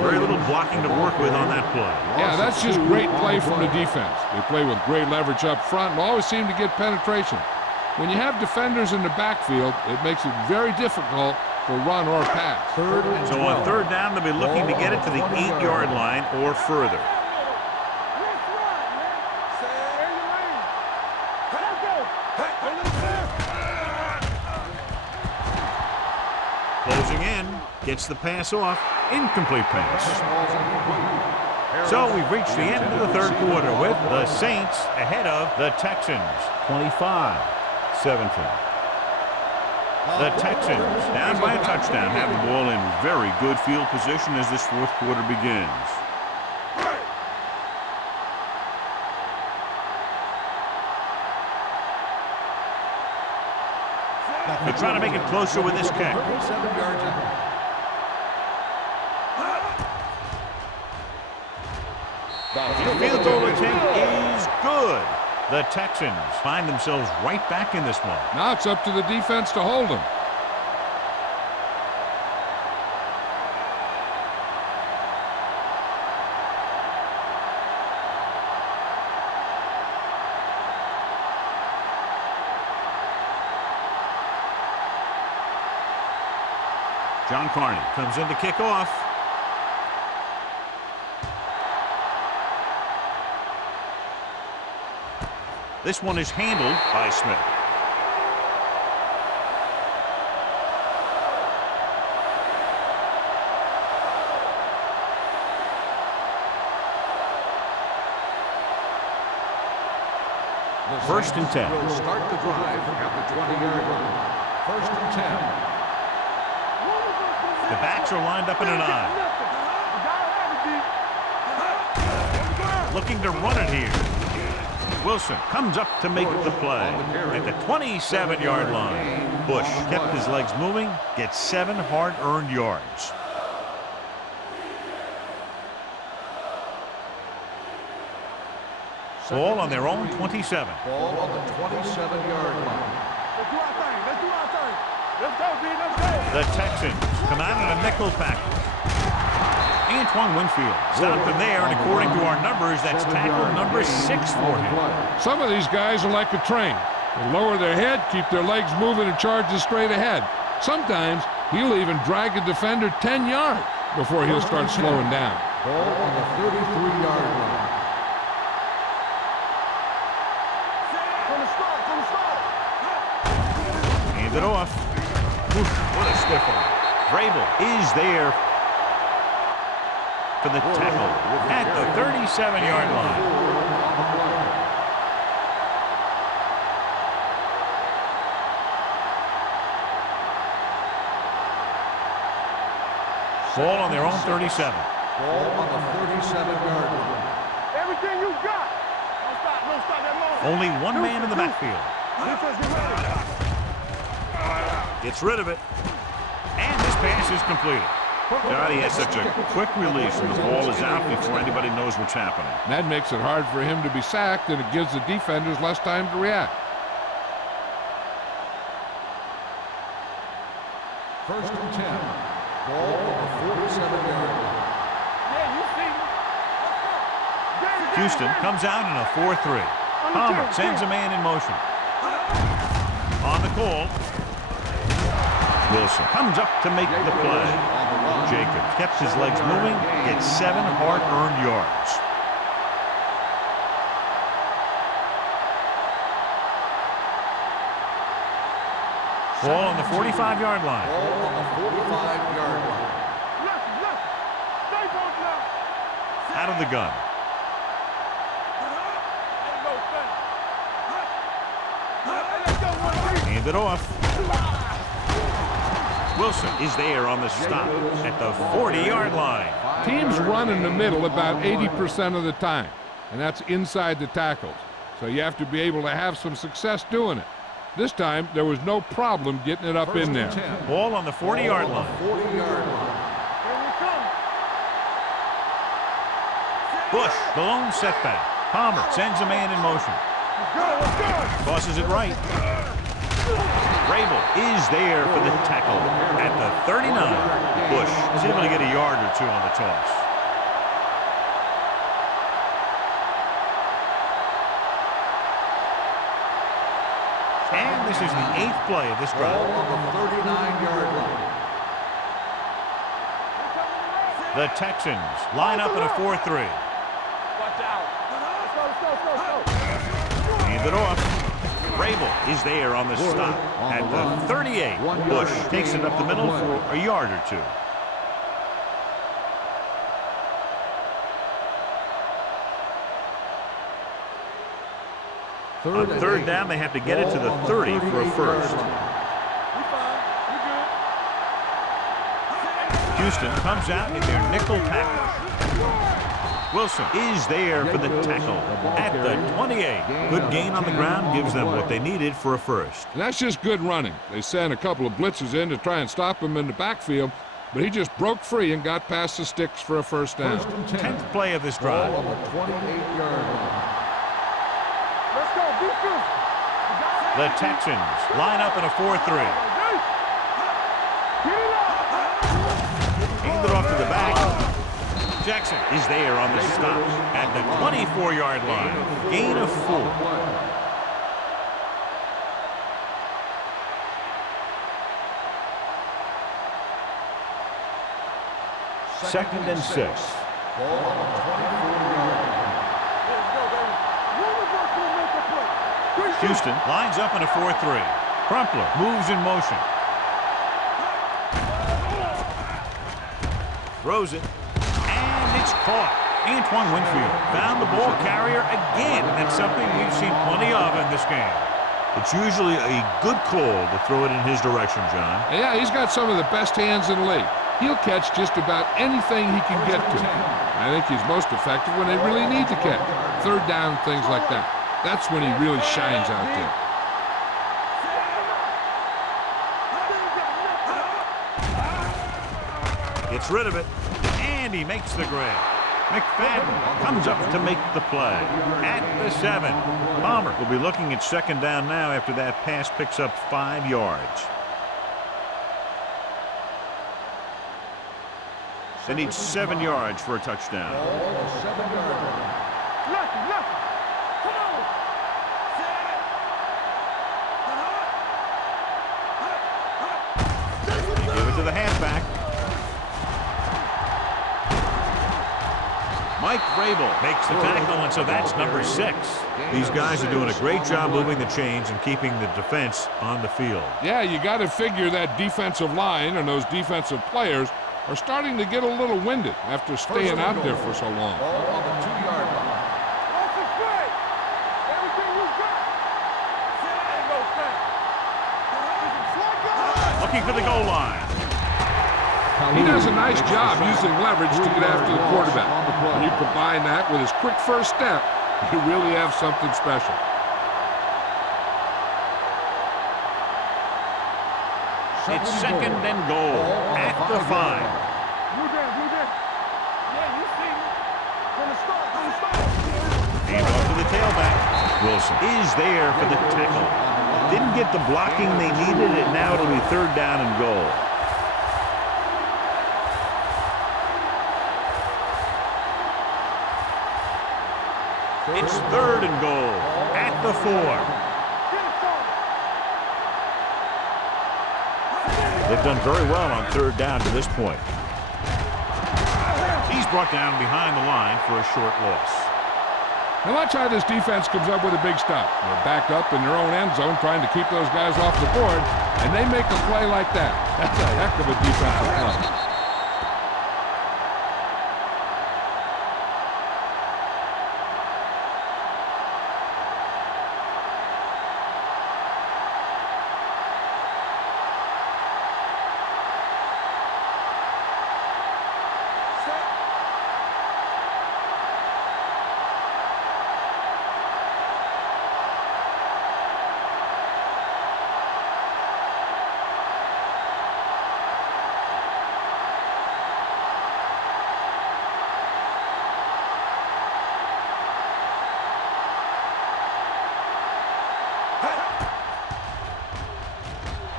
Very little blocking to work with on that play. Yeah, that's just great play from the defense. They play with great leverage up front and always seem to get penetration. When you have defenders in the backfield, it makes it very difficult to run or pass. Third and So 12. on third down, they'll be looking to get it to the 8-yard line or further. Closing in, gets the pass off, incomplete pass. So we've reached the end of the third quarter with the Saints ahead of the Texans, 25-17. The Texans down by a touchdown, have the ball in very good field position as this fourth quarter begins. They're trying to make it closer with this kick. 7 yards out. The field goal attempt is good. The Texans find themselves right back in this one. Now it's up to the defense to hold them. John Carney comes in to kick off. This one is handled by Smith. First and 10. Will start the drive at the 20-yard line. First and 10. The backs are lined up in an eye. Looking to run it here. Wilson comes up to make the play at the 27-yard line. Bush kept his legs moving, gets 7 hard-earned yards. Ball on their own 27. Ball on the 27-yard line. Let's do our thing. Let's do our thing. Let's go, D. Let's go. The Texans come out in a nickel package. Antoine Winfield stopped him there, and according to our numbers, that's tackle number 6 for him. Some of these guys are like a train. They lower their head, keep their legs moving, and charges straight ahead. Sometimes he'll even drag a defender 10 yards before he'll start slowing down. Ball on the 33-yard line. From the start. Hand it off. Oof, what a stiff one. Vrabel is there for the tackle at the 37-yard line. Ball on their own 37. Ball on the 37-yard line. Everything you got. Don't stop that moment. Only one man in the backfield. Defense, get ready. Gets rid of it. And this pass is completed. God, he has such a quick release, and the ball is out before anybody knows what's happening. That makes it hard for him to be sacked, and it gives the defenders less time to react. First and 10. Ball on the 47-yard line. Yeah, you see me. Let's go. Houston comes out in a 4-3. Palmer sends a man in motion. On the call. Wilson comes up to make the play. Jacobs kept his legs moving, gets 7 hard-earned yards. Ball on the 45-yard line. Ball on the 45-yard line. Left. Stay on left. Out of the gun. Ain't no thing. Let's go, one, three. Hand it off. Wilson is there on the stop at the 40-yard line. Teams run in the middle about 80% of the time, and that's inside the tackles. So you have to be able to have some success doing it. This time, there was no problem getting it up in there. Ball on the 40-yard line. 40-yard line. Here we come. Bush, the lone setback. Palmer sends a man in motion. Let's go. Tosses it right. Vrabel is there for the tackle at the 39. Bush is able to get a yard or two on the toss. And this is the 8th play of this drive. Ball on the 39-yard line. The Texans line up in a 4-3. Watch out. Let's go. Hand it off. Vrabel is there on the stop at the 38. Bush takes it up the middle for a yard or two. On third down, they have to get it to the 30 for a first. Houston comes out in their nickel package. Wilson is there for the tackle at the 28. Good gain on the ground gives them what they needed for a first. And that's just good running. They sent a couple of blitzes in to try and stop him in the backfield, but he just broke free and got past the sticks for a first down. 10th play of this drive. Ball on the 28-yard line. Let's go. Defense. The Texans line up in a 4-3. Hand it off to the back. Jackson is there on the stop at the 24-yard line. Gain of 4. Second and 6. Ball on the 24-yard line. Houston lines up in a 4-3. Crumpler moves in motion. Throws it. And it's caught. Antoine Winfield found the ball carrier again. That's something we've seen plenty of in this game. It's usually a good call to throw it in his direction, John. Yeah, he's got some of the best hands in the league. He'll catch just about anything he can get to. I think he's most effective when they really need to catch. Third down, things like that. That's when he really shines out there. Gets rid of it, and he makes the grab. McFadden comes up to make the play at the 7. Palmer will be looking at second down now after that pass picks up 5 yards. They need 7 yards for a touchdown. Give it to the halfback. Mike Vrabel makes the tackle, and so that's number 6. These guys are doing a great job moving the chains and keeping the defense on the field. Yeah, you got to figure that defensive line and those defensive players are starting to get a little winded after staying out there for so long. Ball on the 2-yard line. Looking for the goal line. He does a nice job using leverage to get after the quarterback. When you combine that with his quick first step, you really have something special. It's second and goal at the 5. Hand off to the tailback. Wilson is there for the tackle. Didn't get the blocking they needed, and now it'll be third down and goal. It's third and goal at the 4. They've done very well on third down to this point. He's brought down behind the line for a short loss. Now watch how this defense comes up with a big stop. They're backed up in their own end zone trying to keep those guys off the board, and they make a play like that. That's a heck of a defensive play.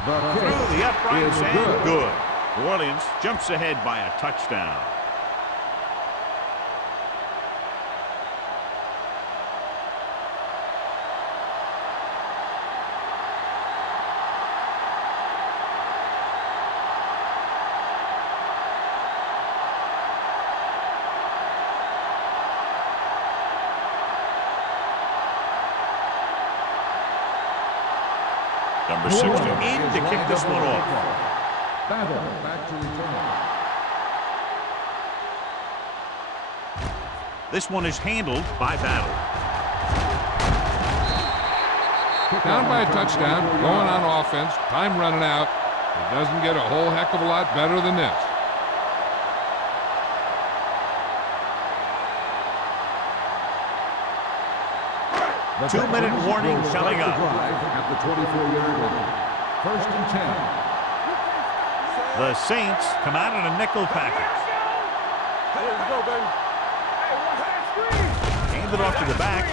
Through the uprights and good. New Orleans jumps ahead by a touchdown. Number 60 in to kick this one off. Battle back to return. This one is handled by Battle. Down by a touchdown, going on offense, time running out. It doesn't get a whole heck of a lot better than this. The 2-minute warning will start coming the up. drive at the 24-yard line. 1st and 10. The Saints come out in a nickel package. Let's go, baby. Hey, watch that screen. Hand it off to the back.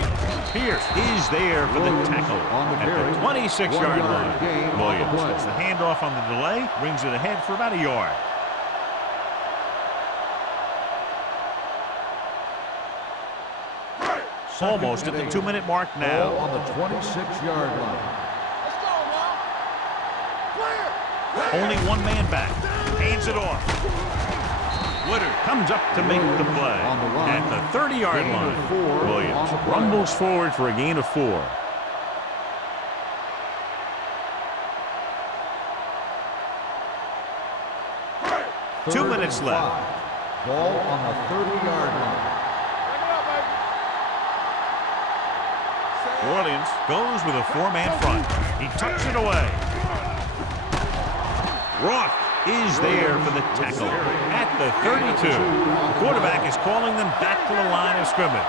Pierce is there for the tackle on the at carry. the 26-yard 1 yard line. gain on the Williams play. gets the handoff on the delay, brings it ahead for about a yard. Almost at the 2-minute mark Ball now. on the 26-yard line. Let's go, now. Clear. Only one man back. Hands it off. Woodard comes up to make the play On the run. at the 30-yard Gain of line. 4 Williams on the play. rumbles forward for a gain of 4. Third 2 minutes and left. 5. Ball on the 30-yard line. Bring it up, baby. New Orleans goes with a 4-man front. He tucks it away. Roth is there for the tackle at the 32. The quarterback is calling them back to the line of scrimmage.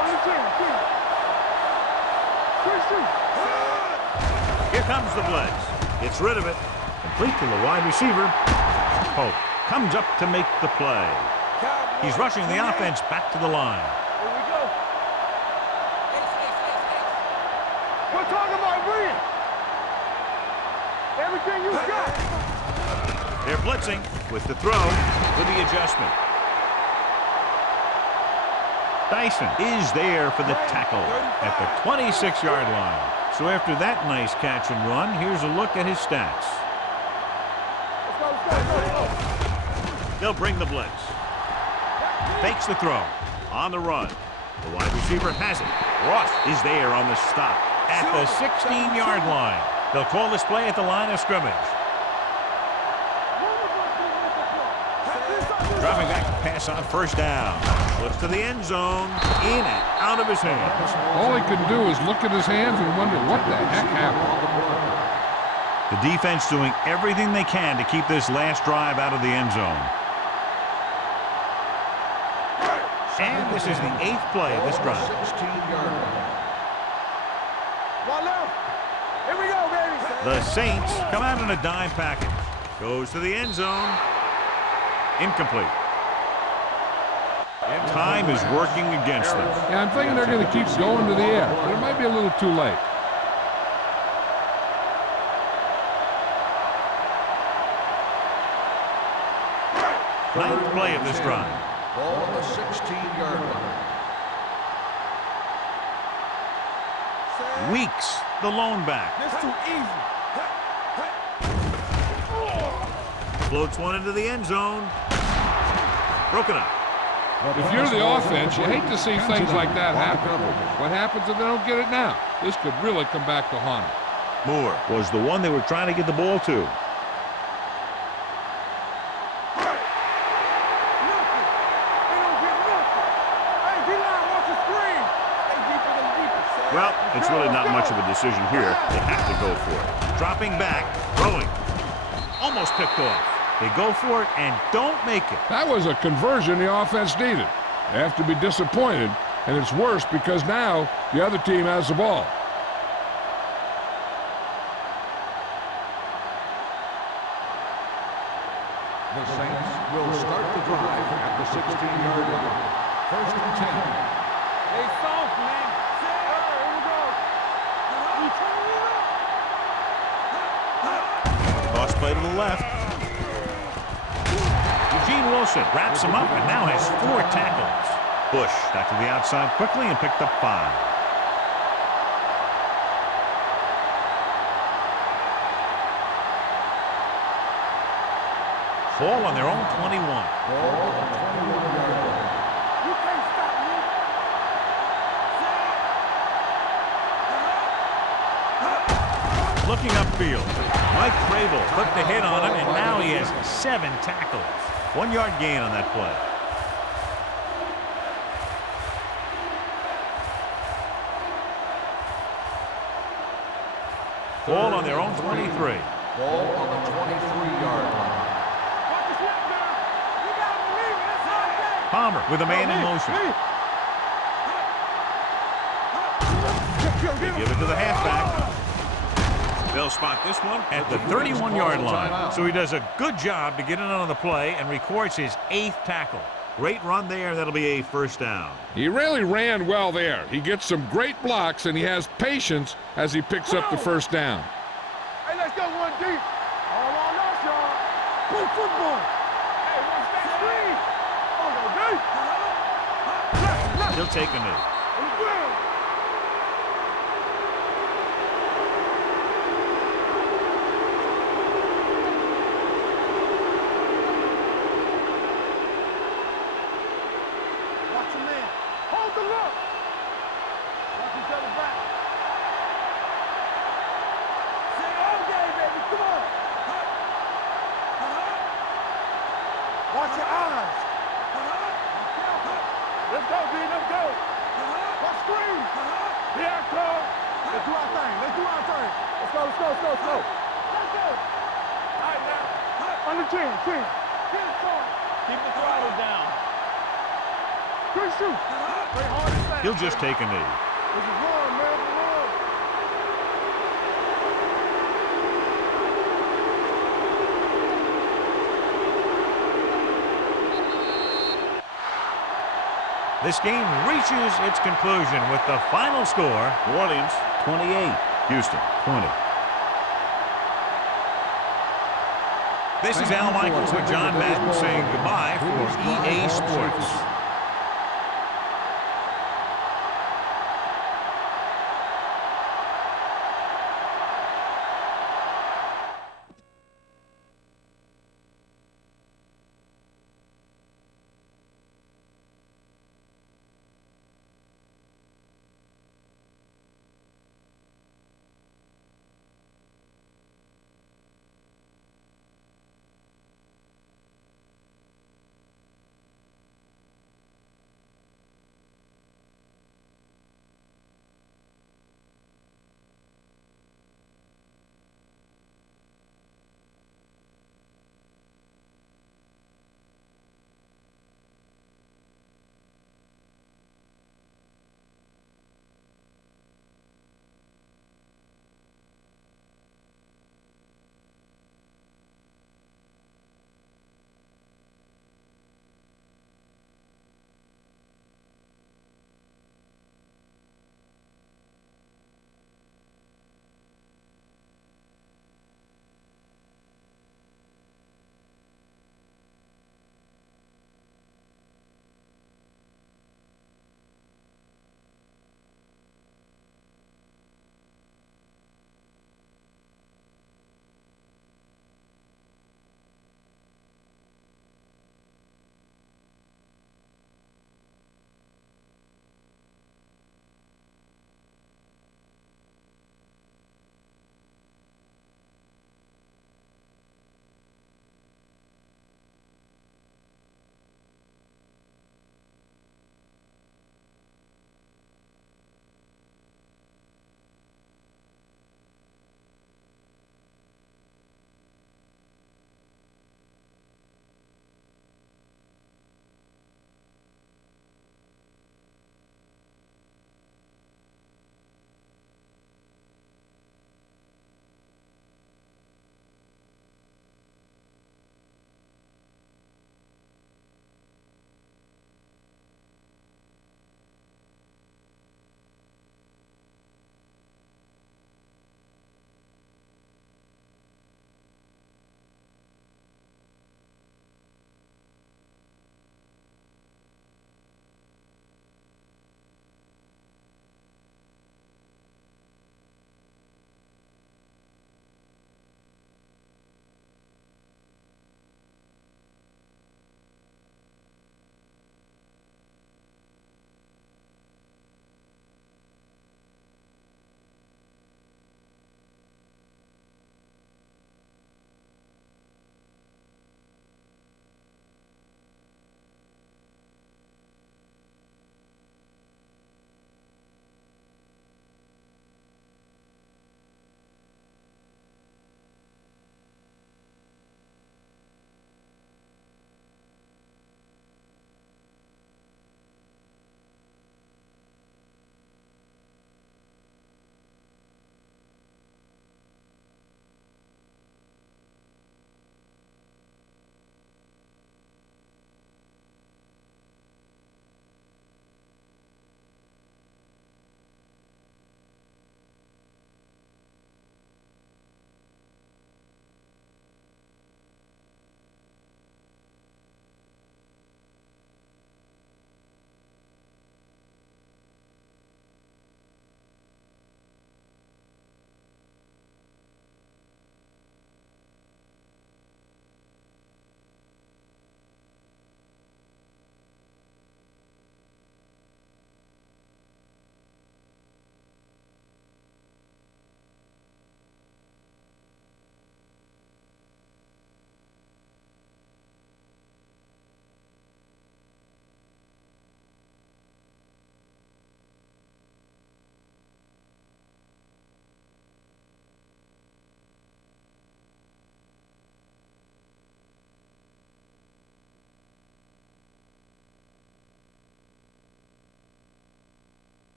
Here comes the blitz. Gets rid of it. Complete to the wide receiver. Pope comes up to make the play. He's rushing the offense back to the line. Here we go. We're talking about bringing everything you got. They're blitzing with the throw with the adjustment. Dyson is there for the tackle at the 26-yard line. So after that nice catch and run, here's a look at his stats. Let's go. They'll bring the blitz. Fakes the throw. On the run. The wide receiver has it. Ross is there on the stop at the 16-yard line. They'll call this play at the line of scrimmage. Dropping back to pass on 1st down. Looks to the end zone. In and out of his hands. All he can do is look at his hands and wonder what the heck happened. The defense doing everything they can to keep this last drive out of the end zone. And this is the 8th play of this drive. 16-yard line. One left. Here we go, baby. The Saints come out in a dime package. Goes to the end zone. Incomplete. Time is working against them. Yeah, I'm thinking they're going to keep going to the air, but it might be a little too late. Ninth play of this drive. Ball on the 16-yard line. Weeks, the lone back. This too easy. Floats one into the end zone. Broken up. If you're the offense, you hate to see things like that happen. What happens if they don't get it now? This could really come back to haunt them. Moore was the one they were trying to get the ball to. Well, it's really not much of a decision here. They have to go for it. Dropping back, throwing. Almost picked off. They go for it and don't make it. That was a conversion the offense needed. They have to be disappointed, and it's worse because now the other team has the ball. The Saints will start the drive at the 16-yard line. 1st and 10. Hey, soft, man. Here we go. Toss play to the left. Eugene Wilson wraps him up and now has 4 tackles. Bush got to the outside quickly and picked up 5. Ball on their own 21. Ball on the 21-yard line. You can't stop me. looking upfield. Mike Crable took the hit on him, and now he has 7 tackles. 1-yard gain on that play. Ball on their own 23. Ball on the 23-yard line. Watch the snap down. You got to believe it. It's okay. Palmer with a man in motion. They give it to the halfback. They'll spot this one at the 31-yard line. So he does a good job to get in on the play and records his 8th tackle. Great run there. That'll be a first down. He really ran well there. He gets some great blocks, and he has patience as he picks up the first down. Hey, let's go one deep. All on us, y'all. Play football. Hey, watch that screen. Oh, no, deep. He'll take a knee. Watch your man. Hold the look. Watch each other back. Say okay, baby. Come on. Watch your eyes. Let's go, D. Let's go. Watch screen. Here I come. Let's do our thing. Let's do our thing. Let's go, let's go, let's go, let's go. Let's go. All right, now. Under 10. Get it started. Keep the throttle down. Good shoot. Play hard and fast. He'll just take a knee. It's a run, man. It's a run. This game reaches its conclusion with the final score, New Orleans 28, Houston 20. This is Al Michaels with John Madden saying goodbye for EA Sports.